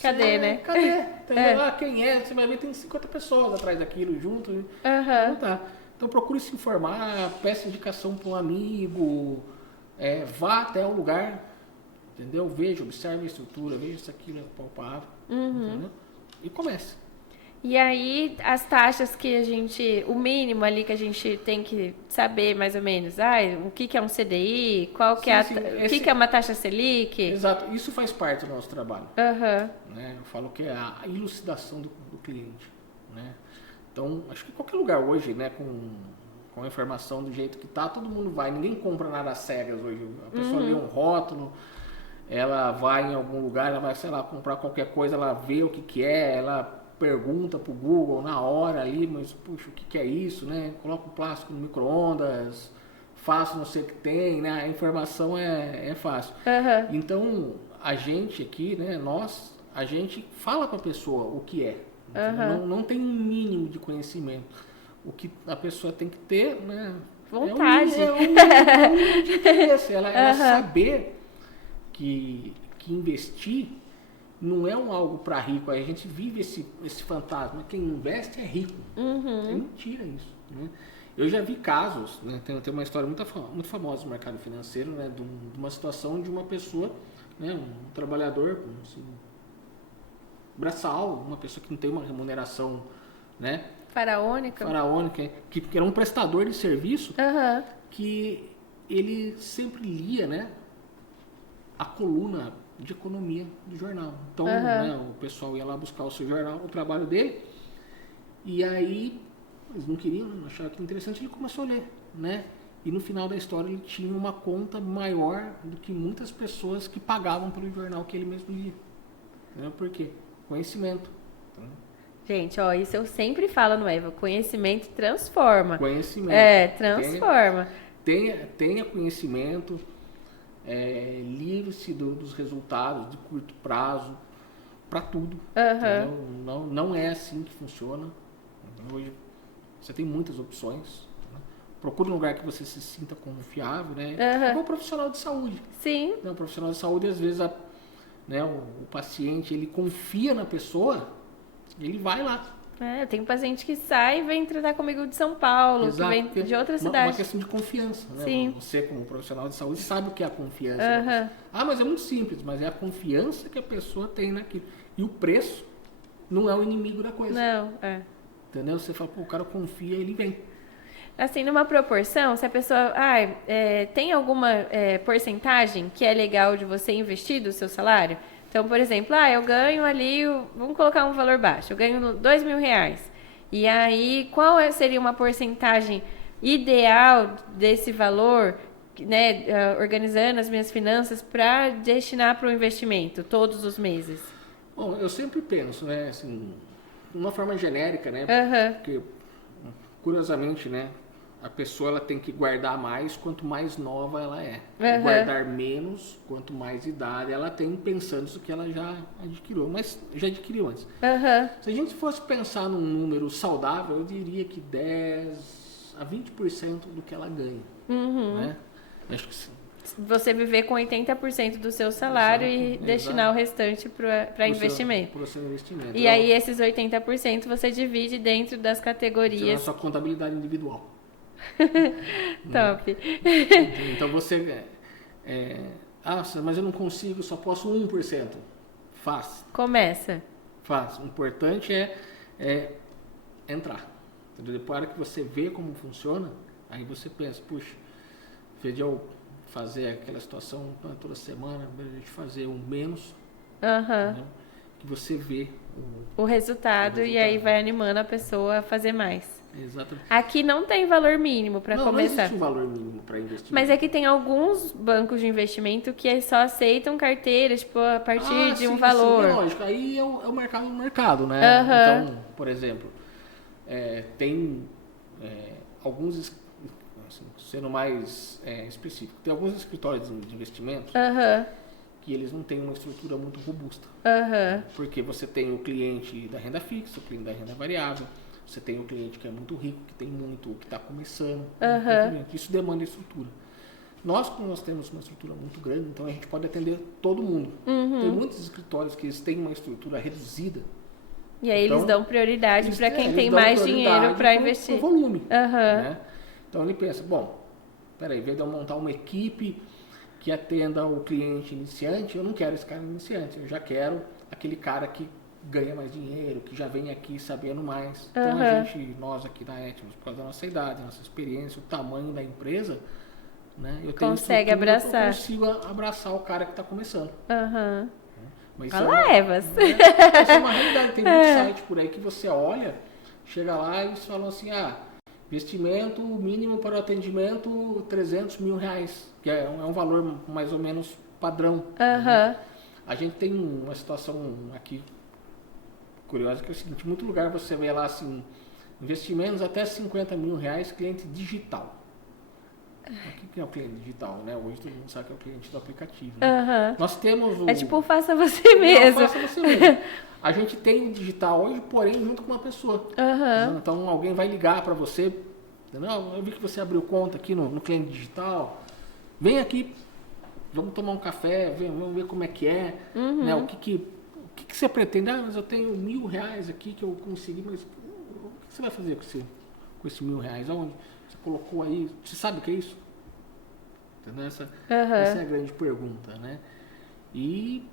Cadê? Entendeu? Quem é? Você vai ver, tem 50 pessoas atrás daquilo junto. Então, tá. Então procure se informar, peça indicação para um amigo... vá até o lugar, entendeu? Veja, observe a estrutura, veja se aquilo é palpável, entendeu? E comece. E aí, as taxas que o mínimo ali que a gente tem que saber mais ou menos, o que é um CDI, qual que o que é uma taxa Selic? Exato, isso faz parte do nosso trabalho. Né? Eu falo que é a elucidação do cliente, né? Então, acho que qualquer lugar hoje, né, com a informação do jeito que tá, todo mundo vai. Ninguém compra nada às cegas hoje. A pessoa lê um rótulo, ela vai em algum lugar, ela vai, sei lá, comprar qualquer coisa, ela vê o que é, ela pergunta pro Google na hora ali, mas, puxa, o que é isso, né? Coloca o plástico no micro-ondas, faço não sei o que tem, né? A informação é fácil. Então, a gente aqui, né, a gente fala pra pessoa o que é. Não tem um mínimo de conhecimento. O que a pessoa tem que ter, né? Vontade. De interesse. Ela saber que investir não é algo para rico. A gente vive esse fantasma. Quem investe é rico. É mentira isso. Né? Eu já vi casos, né? Tem uma história muito famosa no mercado financeiro, né? De uma situação de uma pessoa, né? Um trabalhador assim, braçal, uma pessoa que não tem uma remuneração, né? Faraônica, que era um prestador de serviço, que ele sempre lia, né, a coluna de economia do jornal. Então, né, o pessoal ia lá buscar o seu jornal, o trabalho dele, e aí eles não queriam, não achavam que interessante, ele começou a ler, né? E no final da história ele tinha uma conta maior do que muitas pessoas que pagavam pelo jornal que ele mesmo lia. Entendeu? Por quê? Conhecimento. Entendeu? Gente, isso eu sempre falo no Eva, conhecimento transforma. Conhecimento. Transforma. Tenha conhecimento, livre-se dos resultados de curto prazo, para tudo. Não é assim que funciona. Hoje você tem muitas opções. Né? Procure um lugar que você se sinta confiável, né? É um profissional de saúde. Sim. Um profissional de saúde, às vezes, o paciente, ele confia na pessoa, ele vai lá. Eu tenho paciente que sai e vem tratar comigo de São Paulo, Exato, que vem de outra cidade. Uma questão de confiança, né? Sim. Você, como profissional de saúde, sabe o que é a confiança. Mas é muito simples, mas é a confiança que a pessoa tem naquilo. E o preço não é o inimigo da coisa. Não, Entendeu? Você fala, o cara confia, ele vem. Assim, numa proporção, se a pessoa... tem alguma porcentagem que é legal de você investir do seu salário? Então, por exemplo, eu ganho ali, vamos colocar um valor baixo, eu ganho R$2.000. E aí, qual seria uma porcentagem ideal desse valor, né, organizando as minhas finanças para destinar para o investimento todos os meses? Bom, eu sempre penso, né, assim, de uma forma genérica, né, porque, curiosamente, né, a pessoa ela tem que guardar mais quanto mais nova ela é. E guardar menos quanto mais idade ela tem, pensando isso que ela já adquiriu, mas já adquiriu antes. Se a gente fosse pensar num número saudável, eu diria que 10 a 20% do que ela ganha. Né? Acho que sim. Você viver com 80% do seu salário e destinar o restante para investimento. Para o seu investimento. E aí esses 80% você divide dentro das categorias. A sua contabilidade individual. Top. Então você... mas eu não consigo, só posso 1%. Faz. Começa. Faz. O importante é entrar. Entendeu? Depois, a hora que você vê como funciona, aí você pensa, puxa, em vez de eu fazer aquela situação toda semana, em vez de fazer um menos, que você vê o resultado e aí vai animando a pessoa a fazer mais. Exatamente. Aqui não tem valor mínimo para começar. Não existe um valor mínimo para investimento. Mas é que tem alguns bancos de investimento que só aceitam carteiras, tipo, a partir de um valor. Sim, lógico. Aí é o mercado do mercado, né? Então, por exemplo, tem alguns, assim, sendo mais específico, tem alguns escritórios de investimentos que eles não têm uma estrutura muito robusta. Porque você tem o cliente da renda fixa, o cliente da renda variável, você tem o cliente que é muito rico, que tem muito, que está começando. Isso demanda estrutura. Como nós temos uma estrutura muito grande, então a gente pode atender todo mundo. Tem muitos escritórios que eles têm uma estrutura reduzida. E aí eles dão prioridade para quem tem mais dinheiro para investir. Pro volume. Né? Então ele pensa, bom, peraí, em vez de eu montar uma equipe que atenda o cliente iniciante, eu não quero esse cara iniciante, eu já quero aquele cara que ganha mais dinheiro, que já vem aqui sabendo mais. Então nós aqui da Etmos, por causa da nossa idade, nossa experiência, o tamanho da empresa, né, eu consegue abraçar. Eu consigo abraçar o cara que está começando. Mas fala, Evas. Isso é uma realidade. Tem muito site por aí que você olha, chega lá e eles falam assim, investimento mínimo para o atendimento R$300 mil, que é um valor mais ou menos padrão. Né? A gente tem uma situação aqui curiosa, que é o seguinte, em muito lugar você vê lá assim, investimentos até R$50 mil, cliente digital. O que é o cliente digital, né? Hoje todo mundo sabe que é o cliente do aplicativo. Né? Nós temos É tipo, faça você mesmo. Faça você mesmo. A gente tem o digital hoje, porém, junto com uma pessoa. Então, alguém vai ligar para você, entendeu? Eu vi que você abriu conta aqui no cliente digital. Vem aqui, vamos tomar um café, vamos ver como é que é, né? O que você pretende? Mas eu tenho R$1.000 aqui que eu consegui, mas o que você vai fazer com esse R$1.000? Aonde? Você colocou aí, você sabe o que é isso? Entendeu? Essa é a grande pergunta, né? E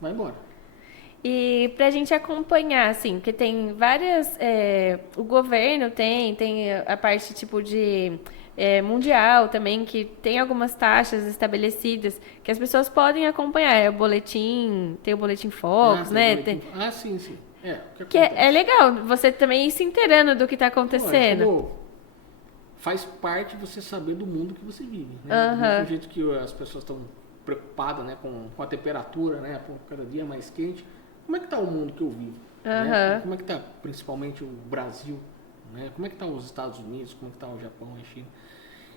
vai embora. E pra gente acompanhar, assim, porque tem várias... o governo tem a parte tipo de... mundial também, que tem algumas taxas estabelecidas que as pessoas podem acompanhar. Tem o boletim Focus, né? Sim. Que é legal você também ir se inteirando do que está acontecendo. Faz parte você saber do mundo que você vive. Né? Do mesmo jeito que as pessoas estão preocupadas, né, com a temperatura, né, cada dia mais quente. Como é que está o mundo que eu vivo? Né? Como é que está principalmente o Brasil? Né? Como é que estão os Estados Unidos? Como é que está o Japão e a China?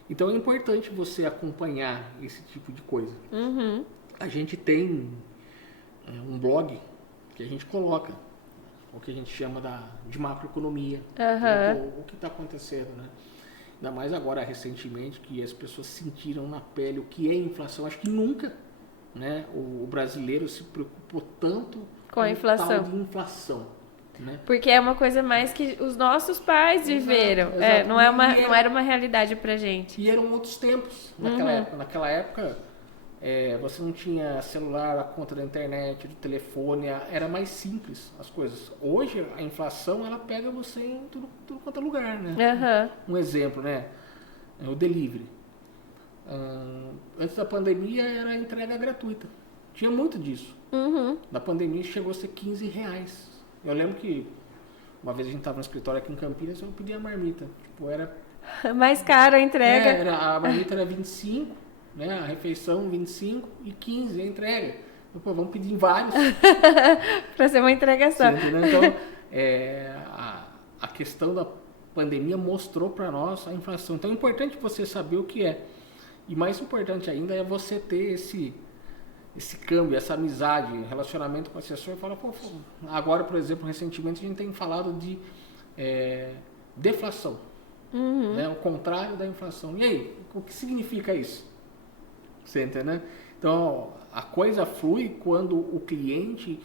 Então é importante você acompanhar esse tipo de coisa. A gente tem um blog que a gente coloca o que a gente chama de macroeconomia, o que está acontecendo, né? Ainda mais agora recentemente que as pessoas sentiram na pele o que é inflação. Acho que nunca, né, o brasileiro se preocupou tanto com a inflação. Tal de inflação. Né? Porque é uma coisa mais que os nossos pais viveram. Exato. Não era uma realidade pra gente. E eram outros tempos naquela época. Naquela época, você não tinha celular, a conta da internet, do telefone, era mais simples as coisas. Hoje, a inflação, ela pega você em tudo quanto é lugar, né? Um exemplo, né? O delivery. Antes da pandemia, era entrega gratuita. Tinha muito disso. Na pandemia, chegou a ser R$15. Eu lembro que uma vez a gente estava no escritório aqui em Campinas, eu pedi a marmita. Tipo, era... mais caro a entrega. A marmita era 25, né? A refeição 25 e 15 a entrega. Então, vamos pedir em vários. Para ser uma entrega só. Então, a questão da pandemia mostrou para nós a inflação. Então, é importante você saber o que é. E mais importante ainda é você ter esse câmbio, essa amizade, relacionamento com a assessor e fala, agora, por exemplo, recentemente a gente tem falado de deflação, né? O contrário da inflação. E aí, o que significa isso? Você entende? Então, a coisa flui quando o cliente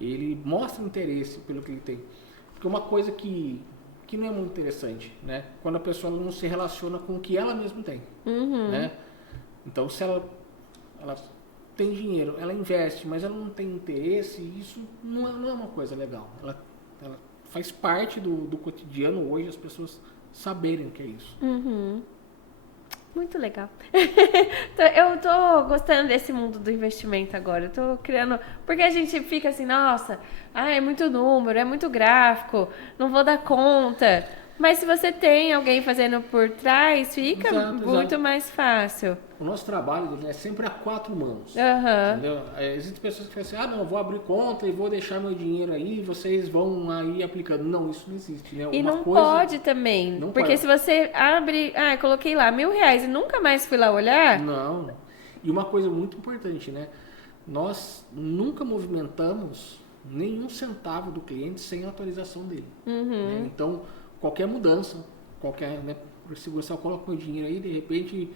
ele mostra interesse pelo que ele tem. Porque uma coisa que não é muito interessante, né? Quando a pessoa não se relaciona com o que ela mesma tem, né? Então, se ela tem dinheiro, ela investe, mas ela não tem interesse, isso não é uma coisa legal. Ela faz parte do cotidiano hoje, as pessoas saberem o que é isso. Muito legal. Eu tô gostando desse mundo do investimento agora. Eu tô criando. Porque a gente fica assim, nossa, é muito número, é muito gráfico, não vou dar conta. Mas se você tem alguém fazendo por trás, fica Exato, muito exato. mais fácil. O nosso trabalho é sempre a quatro mãos. Aham. Entendeu? Existem pessoas que falam assim, não, eu vou abrir conta e vou deixar meu dinheiro aí, vocês vão aí aplicando. Não, isso não existe, né? E Uma não coisa pode também. não Porque pode. se você abre. Eu coloquei lá R$ 1.000 e nunca mais fui lá olhar. Não. E uma coisa muito importante, né? Nós nunca movimentamos nenhum centavo do cliente sem autorização dele. Né? Então, qualquer mudança, né? Se você coloca meu dinheiro aí, de repente,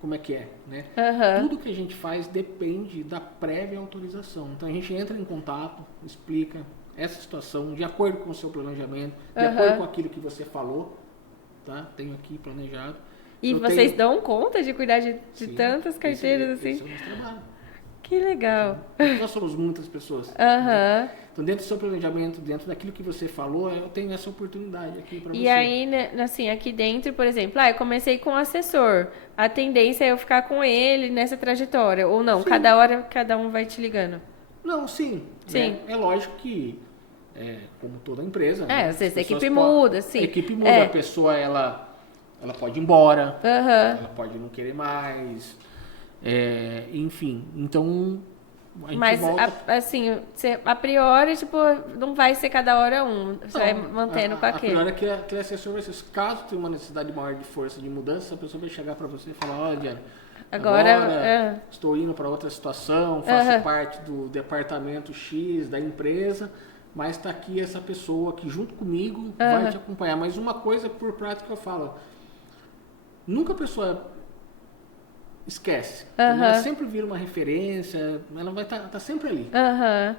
como é que é, né? Aham. Tudo que a gente faz depende da prévia autorização. Então, a gente entra em contato, explica essa situação de acordo com o seu planejamento, de acordo com aquilo que você falou, tá? Tenho aqui planejado. E Eu vocês tenho- dão conta de cuidar de Sim, tantas carteiras esse assim? é o nosso trabalho. Que legal. Nós somos muitas pessoas. Aham. Então, dentro do seu planejamento, dentro daquilo que você falou, eu tenho essa oportunidade aqui para você. E aí, né, assim, aqui dentro, por exemplo, eu comecei com o assessor. A tendência é eu ficar com ele nessa trajetória. Ou não, Sim. cada hora cada um vai te ligando. Não, sim. Sim. Né? É lógico que, como toda empresa, Às vezes a as pessoas equipe podem- muda, sim. A equipe muda, É. a pessoa, ela pode ir embora, Aham. ela pode não querer mais, enfim. Então, a gente Mas, volta... assim, a priori, tipo, não vai ser cada hora um. Você vai mantendo com A aquele. priori é que aquele assessor vai ser, caso tenha uma necessidade maior de força de mudança, a pessoa vai chegar para você e falar, olha, Diana, Agora, estou indo para outra situação, faço parte do departamento X da empresa, mas está aqui essa pessoa que junto comigo vai te acompanhar. Mas uma coisa por prática eu falo, nunca a pessoa esquece. Ela sempre vira uma referência, ela vai estar sempre ali. Aham.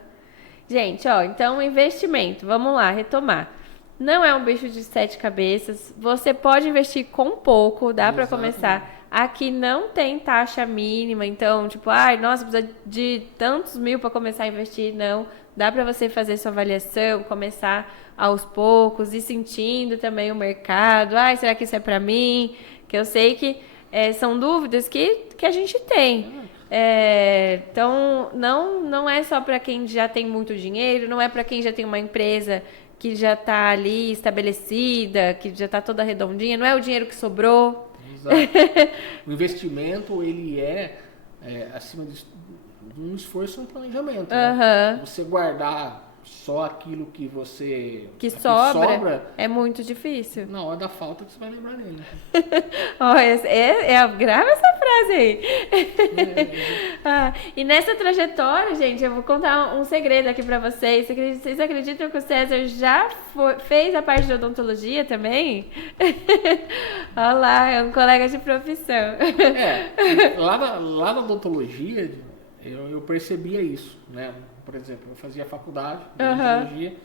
Gente, então investimento, vamos lá, retomar. Não é um bicho de 7 cabeças. Você pode investir com pouco, dá para Exatamente. começar. Aqui não tem taxa mínima, então, tipo, nossa, precisa de tantos mil para começar a investir. Não, dá para você fazer sua avaliação, começar aos poucos, ir sentindo também o mercado. Será que isso é para mim? Que eu sei que são dúvidas que a gente tem. Então, não é só para quem já tem muito dinheiro, não é para quem já tem uma empresa que já está ali estabelecida, que já está toda redondinha, não é o dinheiro que sobrou. Exato. O investimento, ele acima de um esforço e um planejamento. Né? Você guardar só aquilo que você... Que sobra é muito difícil. Na hora da falta que você vai lembrar nele. Grava essa frase aí. E nessa trajetória, gente, eu vou contar um segredo aqui pra vocês. Vocês acreditam que o César já fez a parte de odontologia também? Olha lá, é um colega de profissão. Lá na odontologia, eu percebia isso, né? Por exemplo, eu fazia faculdade de odontologia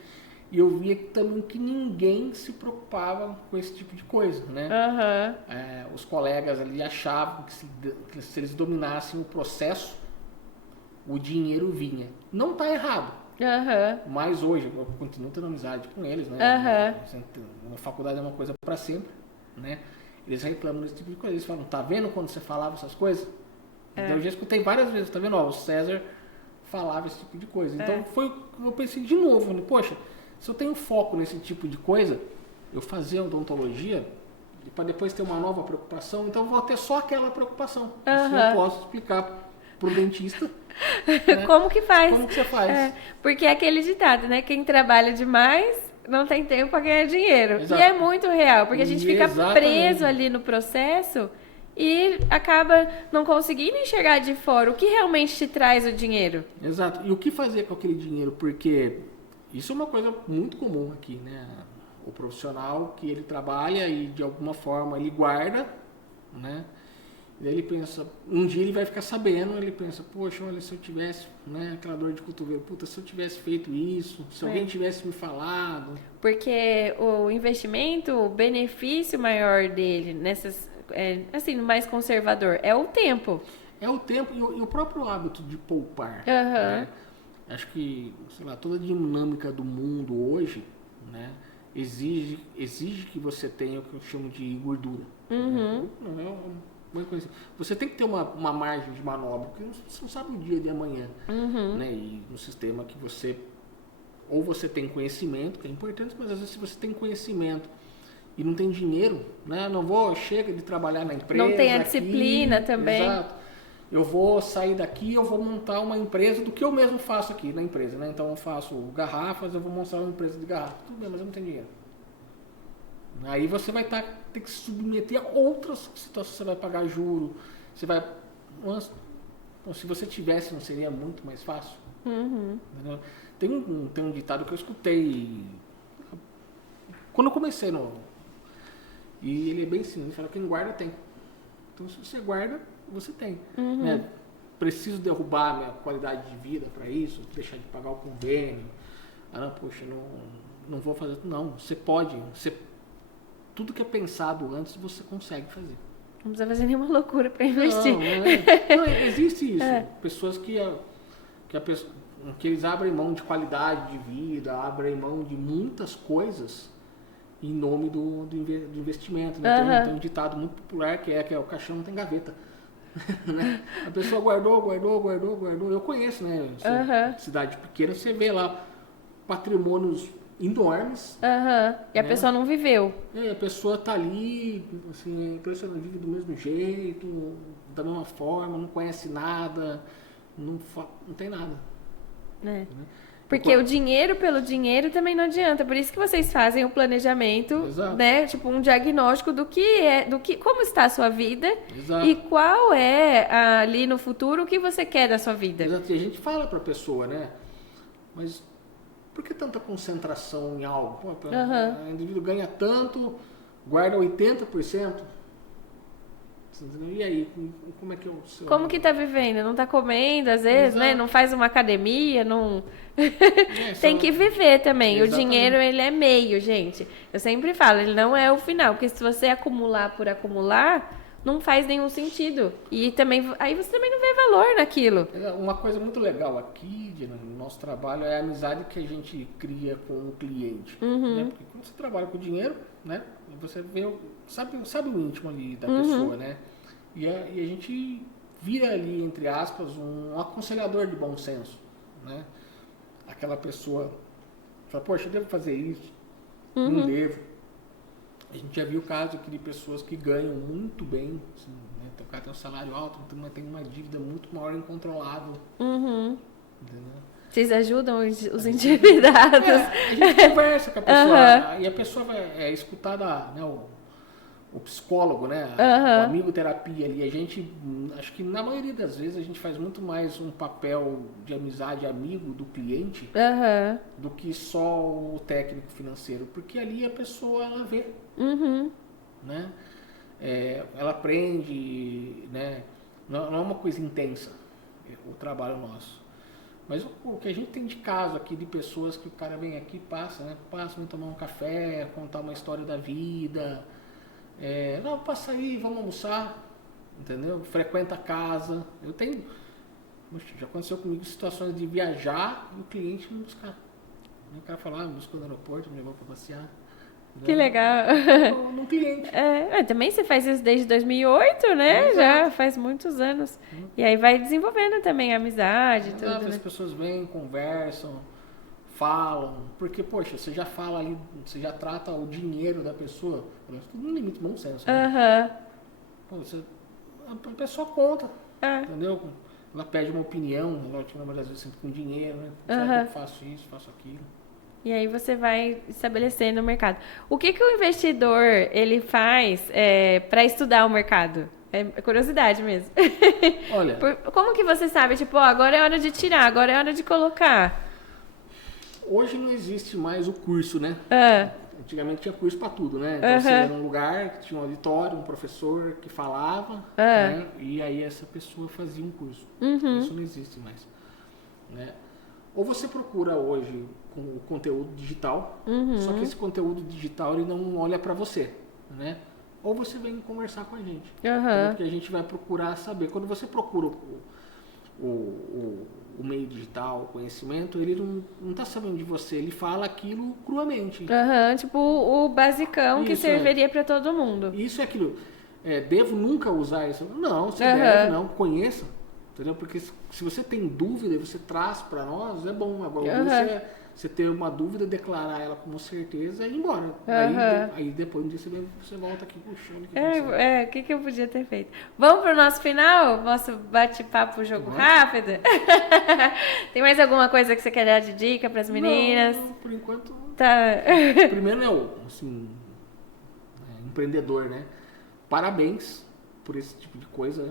e eu via também que ninguém se preocupava com esse tipo de coisa, né? Os colegas ali achavam que se eles dominassem o processo, o dinheiro vinha. Não está errado. Mas hoje eu continuo tendo amizade com eles, né? A faculdade é uma coisa para sempre, né? Eles reclamam desse tipo de coisa. Eles falam, tá vendo quando você falava essas coisas? Então, eu já escutei várias vezes, tá vendo? O César falava esse tipo de coisa. Então eu pensei de novo, né? Poxa, se eu tenho foco nesse tipo de coisa, eu fazer odontologia para depois ter uma nova preocupação, então eu vou ter só aquela preocupação. Isso eu posso explicar pro dentista. Né? Como que faz? Como que você faz? Porque é aquele ditado, né? Quem trabalha demais não tem tempo para ganhar dinheiro. Exato. E é muito real, porque a gente fica Exatamente. preso ali no processo e acaba não conseguindo enxergar de fora o que realmente te traz o dinheiro. Exato. E o que fazer com aquele dinheiro? Porque isso é uma coisa muito comum aqui, né? O profissional que ele trabalha e de alguma forma ele guarda, né? E aí ele pensa, um dia ele vai ficar sabendo, ele pensa, poxa, olha, se eu tivesse, né, aquela dor de cotovelo, puta, se eu tivesse feito isso, se alguém tivesse me falado. Porque o investimento, o benefício maior dele, assim, mais conservador, é o tempo. É o tempo e o próprio hábito de poupar. Aham. Né? Acho que, sei lá, toda a dinâmica do mundo hoje, né, exige que você tenha o que eu chamo de gordura. Uhum. Né? Você tem que ter uma margem de manobra, porque você não sabe o dia de amanhã. Né? E no sistema que ou você tem conhecimento, que é importante, mas às vezes se você tem conhecimento e não tem dinheiro, né? Chega de trabalhar na empresa. Não tem a disciplina aqui, também. Exato. Eu vou sair daqui, eu vou montar uma empresa do que eu mesmo faço aqui na empresa, né? Então eu faço garrafas, eu vou montar uma empresa de garrafas. Tudo bem, mas eu não tenho dinheiro. Aí você vai ter que se submeter a outras situações, você vai pagar juro, você vai... se você tivesse, não seria muito mais fácil? Entendeu? Tem um ditado que eu escutei quando eu comecei e ele é bem simples, ele fala que quem guarda tem. Então se você guarda, você tem. Né? Preciso derrubar a minha qualidade de vida para isso, deixar de pagar o convênio. Poxa, não vou fazer. Não, você pode. Tudo que é pensado antes, você consegue fazer. Não precisa fazer nenhuma loucura para investir. Não, existe isso. Pessoas que eles abrem mão de qualidade de vida, abrem mão de muitas coisas em nome do investimento. Né? Tem um ditado muito popular que é o caixão não tem gaveta. Né? A pessoa guardou. Eu conheço, né? Cidade pequena, você vê lá patrimônios enormes. E a pessoa não viveu. A pessoa tá ali, assim, a pessoa não vive do mesmo jeito, da mesma forma, não conhece nada, não tem nada. Né? Porque o dinheiro pelo dinheiro também não adianta. Por isso que vocês fazem o planejamento, né? Tipo um diagnóstico como está a sua vida. Exato. E qual é ali no futuro o que você quer da sua vida. Exato. E a gente fala para a pessoa, né? Mas por que tanta concentração em algo? O indivíduo ganha tanto, guarda 80%. E aí, como é que é o seu... Como que tá vivendo? Não tá comendo, às vezes, né? Não faz uma academia, não... Tem que viver também. Exatamente. O dinheiro, ele é meio, gente. Eu sempre falo, ele não é o final. Porque se você acumular por acumular, não faz nenhum sentido. E também, aí você também não vê valor naquilo. Uma coisa muito legal aqui, no nosso trabalho, é a amizade que a gente cria com o cliente. Né? Porque quando você trabalha com dinheiro, né? Você vê, sabe o íntimo ali da pessoa, né? E a gente vira ali, entre aspas, um aconselhador de bom senso, né? Aquela pessoa fala, poxa, eu devo fazer isso, não devo. A gente já viu casos aqui de pessoas que ganham muito bem, assim, né? O cara tem um salário alto, mas tem uma dívida muito maior e incontrolável. Entendeu? Vocês ajudam os endividados? A gente conversa com a pessoa e a pessoa vai escutar né, o psicólogo, né? O amigo terapia ali. A gente, acho que na maioria das vezes a gente faz muito mais um papel de amizade amigo do cliente do que só o técnico financeiro, porque ali a pessoa ela vê, né? Ela aprende, né? Não é uma coisa intensa o trabalho nosso. Mas o que a gente tem de caso aqui de pessoas que o cara vem aqui, vem tomar um café, contar uma história da vida. Não, passa aí, vamos almoçar, entendeu? Frequenta a casa. Já aconteceu comigo situações de viajar e o cliente me buscar. O cara falar, me buscou no aeroporto, me levou para passear. Que legal. Num cliente. Também você faz isso desde 2008, né? Já faz muitos anos. E aí vai desenvolvendo também a amizade. Tudo, As né? pessoas vêm, conversam, falam. Porque, poxa, você já fala ali, você já trata o dinheiro da pessoa. Tudo no limite, bom senso. Né? A pessoa conta, entendeu? Ela pede uma opinião, lógico, na maioria das vezes sempre com dinheiro, né? Eu faço isso, faço aquilo. E aí você vai estabelecendo o mercado. O que o investidor ele faz para estudar o mercado? É curiosidade mesmo. Olha, como que você sabe? Tipo, agora é hora de tirar, agora é hora de colocar. Hoje não existe mais o curso, né? Antigamente tinha curso para tudo, né? Então você ia num lugar que tinha um auditório, um professor que falava, né? E aí essa pessoa fazia um curso. Isso não existe mais, né? Ou você procura hoje com o conteúdo digital, só que esse conteúdo digital ele não olha para você, né? Ou você vem conversar com a gente, porque a gente vai procurar saber. Quando você procura o meio digital, o conhecimento, ele não está sabendo de você, ele fala aquilo cruamente. Tipo o basicão que serviria para todo mundo. Isso é aquilo. devo nunca usar isso. Não, você deve não, conheça. Entendeu? Porque se você tem dúvida e você traz para nós, é bom. Agora, você ter uma dúvida, declarar ela como certeza e ir embora. Aí depois um dia você volta aqui puxando. O que eu podia ter feito? Vamos pro nosso final? Nosso bate-papo, jogo rápido? Tem mais alguma coisa que você quer dar de dica para as meninas? Não, por enquanto. Tá. Primeiro, empreendedor, né? Parabéns por esse tipo de coisa.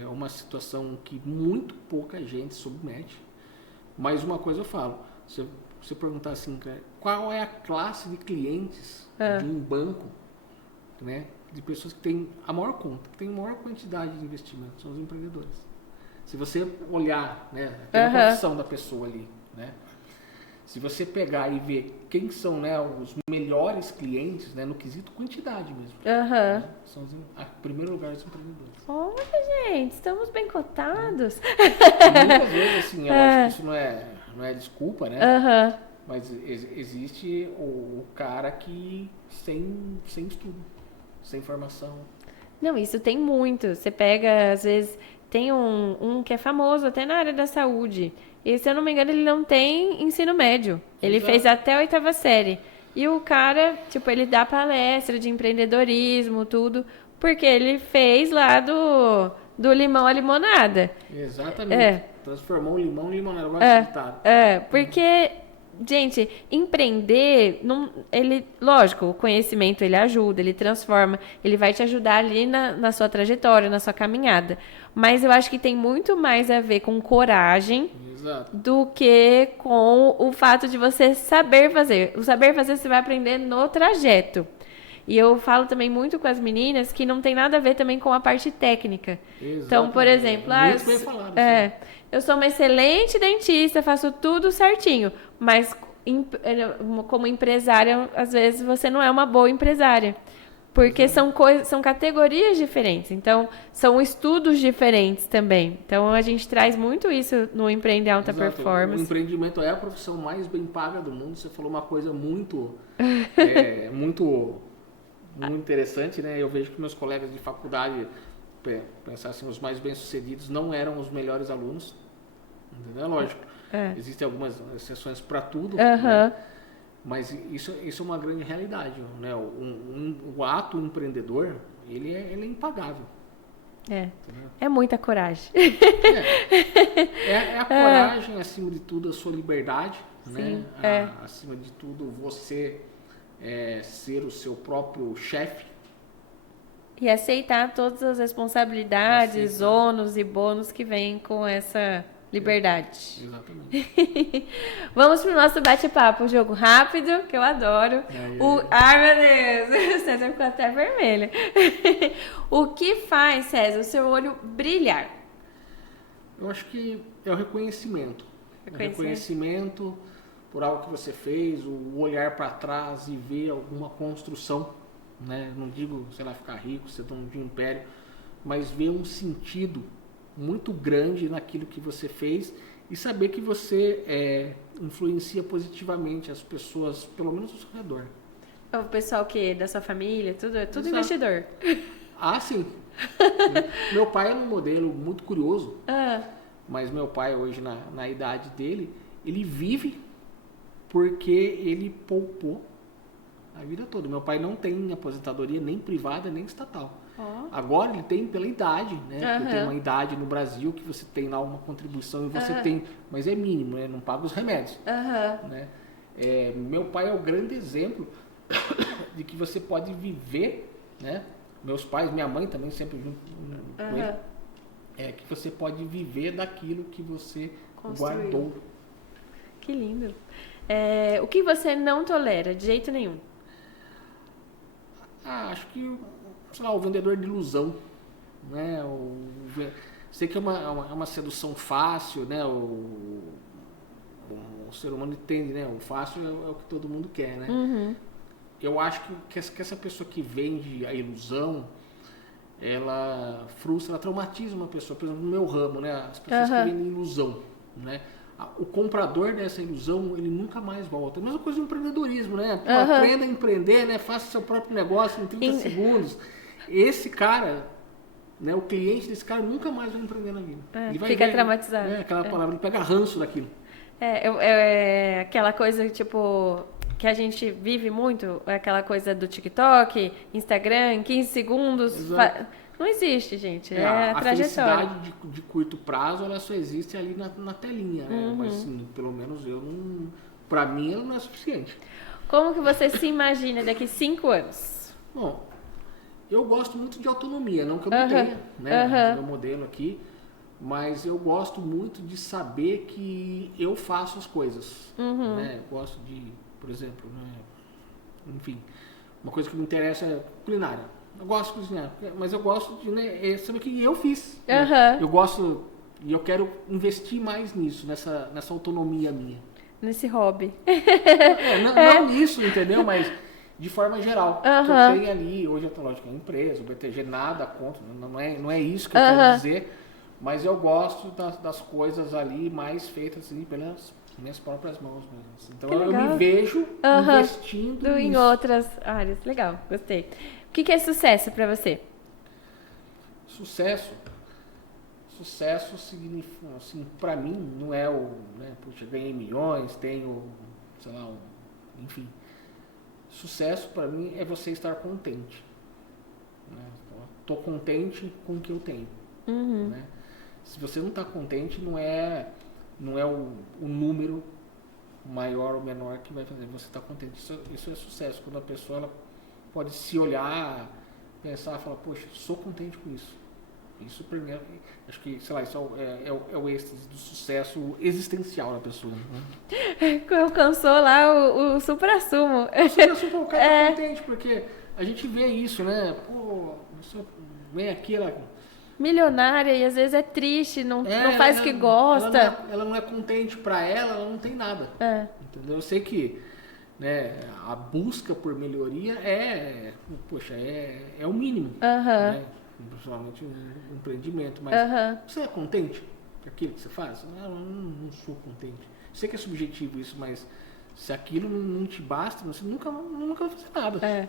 É uma situação que muito pouca gente submete. Mas uma coisa eu falo. Se você perguntar assim, qual é a classe de clientes de um banco, né? De pessoas que têm a maior conta, que têm a maior quantidade de investimento, são os empreendedores. Se você olhar, né, a profissão da pessoa ali, né? Se você pegar e ver quem são, né, os melhores clientes, né, no quesito quantidade mesmo, né, são em primeiro lugar os empreendedores. Olha, gente, estamos bem cotados. Muitas vezes, assim, eu acho que isso não é desculpa, né? Mas existe o cara que sem estudo, sem formação. Não, isso tem muito. Você pega, às vezes, tem um que é famoso até na área da saúde. E, se eu não me engano, ele não tem ensino médio. Ele fez até a 8ª série. E o cara, tipo, ele dá palestra de empreendedorismo, tudo, porque ele fez lá do limão à limonada. Exatamente. Transformou o limão em limonada. Agora porque, gente, empreender, lógico, o conhecimento ele ajuda, ele transforma, ele vai te ajudar ali na sua trajetória, na sua caminhada. Mas eu acho que tem muito mais a ver com coragem do que com o fato de você saber fazer. O saber fazer você vai aprender no trajeto. E eu falo também muito com as meninas que não tem nada a ver também com a parte técnica. Exatamente. Então, por exemplo, eu sou uma excelente dentista, faço tudo certinho, mas como empresária, às vezes você não é uma boa empresária. Porque são categorias diferentes, então são estudos diferentes também. Então a gente traz muito isso no Empreender Alta Performance. O empreendimento é a profissão mais bem paga do mundo. Você falou uma coisa muito muito interessante, né? Eu vejo que meus colegas de faculdade, pensar assim, os mais bem-sucedidos não eram os melhores alunos. Entendeu? Lógico, existem algumas exceções para tudo, né? Mas isso é uma grande realidade, né? O ato empreendedor, ele é impagável. É muita coragem. É a coragem, acima de tudo, a sua liberdade, né? Acima de tudo, você ser o seu próprio chefe. E aceitar todas as responsabilidades, ônus e bônus que vêm com essa liberdade. Exatamente. Vamos pro nosso bate-papo, jogo rápido, que eu adoro. Ai, meu Deus, o César ficou até vermelho. O que faz, César, o seu olho brilhar? Eu acho que é o reconhecimento. Reconhecimento por algo que você fez, o olhar para trás e ver alguma construção, né? Não digo, sei lá, ficar rico, ser dono de um império, mas ver um sentido muito grande naquilo que você fez e saber que você influencia positivamente as pessoas, pelo menos ao seu redor. O pessoal que da sua família, tudo investidor. Sim. Meu pai é um modelo muito curioso, mas meu pai hoje na idade dele, ele vive porque ele poupou a vida toda. Meu pai não tem aposentadoria nem privada nem estatal. Agora ele tem pela idade, né? Porque tem uma idade no Brasil que você tem lá uma contribuição e você tem, mas é mínimo, né? Não paga os remédios. Né? Meu pai é o grande exemplo de que você pode viver, né? Meus pais, minha mãe também sempre junto com ele, que você pode viver daquilo que você guardou. Que lindo. O que você não tolera de jeito nenhum? Acho que o vendedor de ilusão, né? Sei que é uma sedução fácil, né? O ser humano entende, né? O fácil é o que todo mundo quer, né? Eu acho que essa pessoa que vende a ilusão, ela frustra, ela traumatiza uma pessoa. Por exemplo, no meu ramo, né? As pessoas que vendem ilusão, né? O comprador dessa ilusão, ele nunca mais volta. A mesma coisa do empreendedorismo, né? Aprenda a empreender, né? Faça seu próprio negócio em 30 segundos. esse cara, né, o cliente desse cara nunca mais vai empreender na vida. Ele vai Fica ver, traumatizado. aquela palavra, ele pega ranço daquilo. É aquela coisa, tipo, que a gente vive muito, é aquela coisa do TikTok, Instagram, 15 segundos. Exato. Não existe, gente. É a trajetória. felicidade de curto prazo, ela só existe ali na telinha, né? Mas, assim, pelo menos eu não... Pra mim, ela não é suficiente. Como que você se imagina daqui 5 anos? Bom, eu gosto muito de autonomia, não que eu não tenha, né? Meu modelo aqui. Mas eu gosto muito de saber que eu faço as coisas. Né? Eu gosto de, por exemplo, né? Enfim, uma coisa que me interessa é culinária. Eu gosto de cozinhar, mas eu gosto de, né, saber que eu fiz. Né? Eu gosto e eu quero investir mais nisso, nessa autonomia minha. Nesse hobby. Não nisso, entendeu? Mas de forma geral. Que eu tenho ali, hoje eu lógico, é uma empresa, o BTG nada contra, não é isso que eu quero dizer. Mas eu gosto das coisas ali mais feitas assim, pelas minhas próprias mãos mesmo. Então eu me vejo investindo em outras áreas. Legal, gostei. O que é sucesso para você? Sucesso significa, assim, para mim, não é o, né, puxa, ganhei milhões, tenho, sei lá, enfim. Sucesso para mim é você estar contente. Né? Tô contente com o que eu tenho. Né? Se você não está contente, não é o número maior ou menor que vai fazer você estar contente. Isso é sucesso. Quando a pessoa ela pode se olhar, pensar, falar, poxa, sou contente com isso. Isso primeiro, acho que, sei lá, isso é o êxtase do sucesso existencial da pessoa. Né? Alcançou lá o supra-sumo. O cara tá contente, porque a gente vê isso, né? Pô, você vem aqui, ela... milionária e às vezes é triste, não faz o que gosta. Ela não é contente, pra ela não tem nada. Entendeu? Eu sei que, né, a busca por melhoria é o mínimo. Né? Principalmente no empreendimento. Mas você é contente com aquilo que você faz? Não sou contente. Eu sei que é subjetivo isso, mas se aquilo não te basta, você nunca vai fazer nada.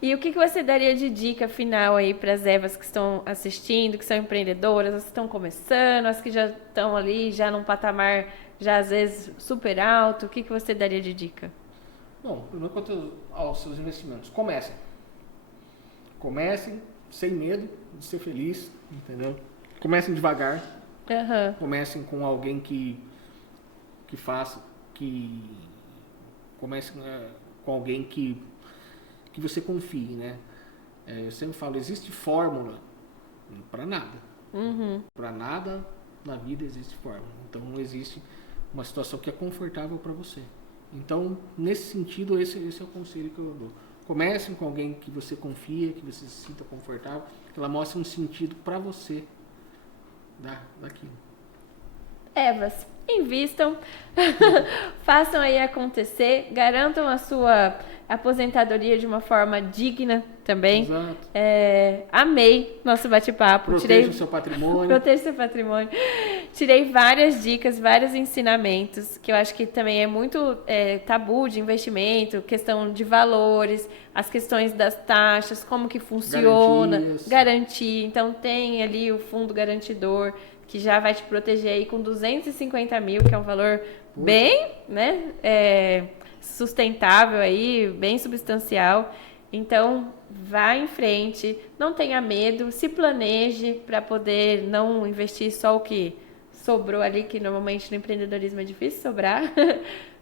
E o que você daria de dica final aí para as Evas que estão assistindo, que são empreendedoras, as que estão começando, as que já estão ali, já num patamar, já às vezes super alto, o que você daria de dica? Bom, primeiro quanto aos seus investimentos, comecem sem medo de ser feliz, entendeu? Comecem devagar, comecem com alguém que comecem com alguém que você confie, né? Eu sempre falo, existe fórmula para nada. Para nada na vida existe fórmula. Então não existe uma situação que é confortável para você. Então, nesse sentido, esse é o conselho que eu dou. Comecem com alguém que você confia, que você se sinta confortável, que ela mostre um sentido para você daquilo. Evas, invistam, façam aí acontecer, garantam a sua aposentadoria de uma forma digna também. Exato. Amei nosso bate-papo. Proteja o seu patrimônio. Proteja o seu patrimônio. Tirei várias dicas, vários ensinamentos, que eu acho que também é muito tabu de investimento, questão de valores, as questões das taxas, como que funciona, garantia. Então tem ali o fundo garantidor, que já vai te proteger aí com 250 mil, que é um valor bem, né, sustentável aí, bem substancial. Então, vá em frente, não tenha medo, se planeje para poder não investir só o que sobrou ali, que normalmente no empreendedorismo é difícil sobrar.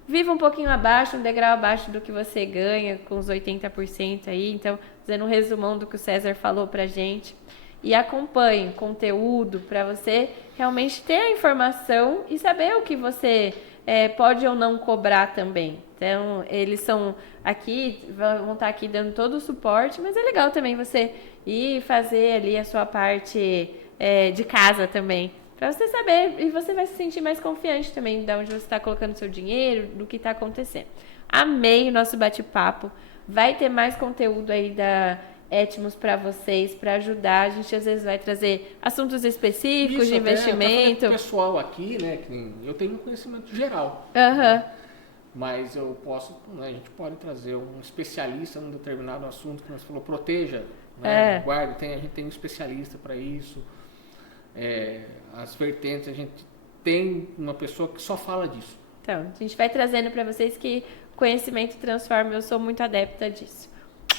Viva um pouquinho abaixo, um degrau abaixo do que você ganha, com os 80% aí. Então, fazendo um resumão do que o César falou pra gente. E acompanhe conteúdo para você realmente ter a informação e saber o que você pode ou não cobrar também. Então, eles são aqui, vão estar aqui dando todo o suporte, mas é legal também você ir fazer ali a sua parte de casa também, para você saber, e você vai se sentir mais confiante também de onde você está colocando seu dinheiro, do que está acontecendo. Amei o nosso bate-papo. Vai ter mais conteúdo aí da Etmos para vocês, para ajudar. A gente às vezes vai trazer assuntos específicos de investimento. O pessoal aqui, né, que eu tenho um conhecimento geral. Mas eu posso, né, a gente pode trazer um especialista num determinado assunto que nós falou, proteja né? Guarda, a gente tem um especialista para isso. As vertentes, a gente tem uma pessoa que só fala disso. Então, a gente vai trazendo para vocês que conhecimento transforma. Eu sou muito adepta disso.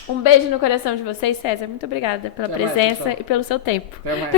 Um beijo no coração de vocês, César. Muito obrigada pela presença e pelo seu tempo. Até mais.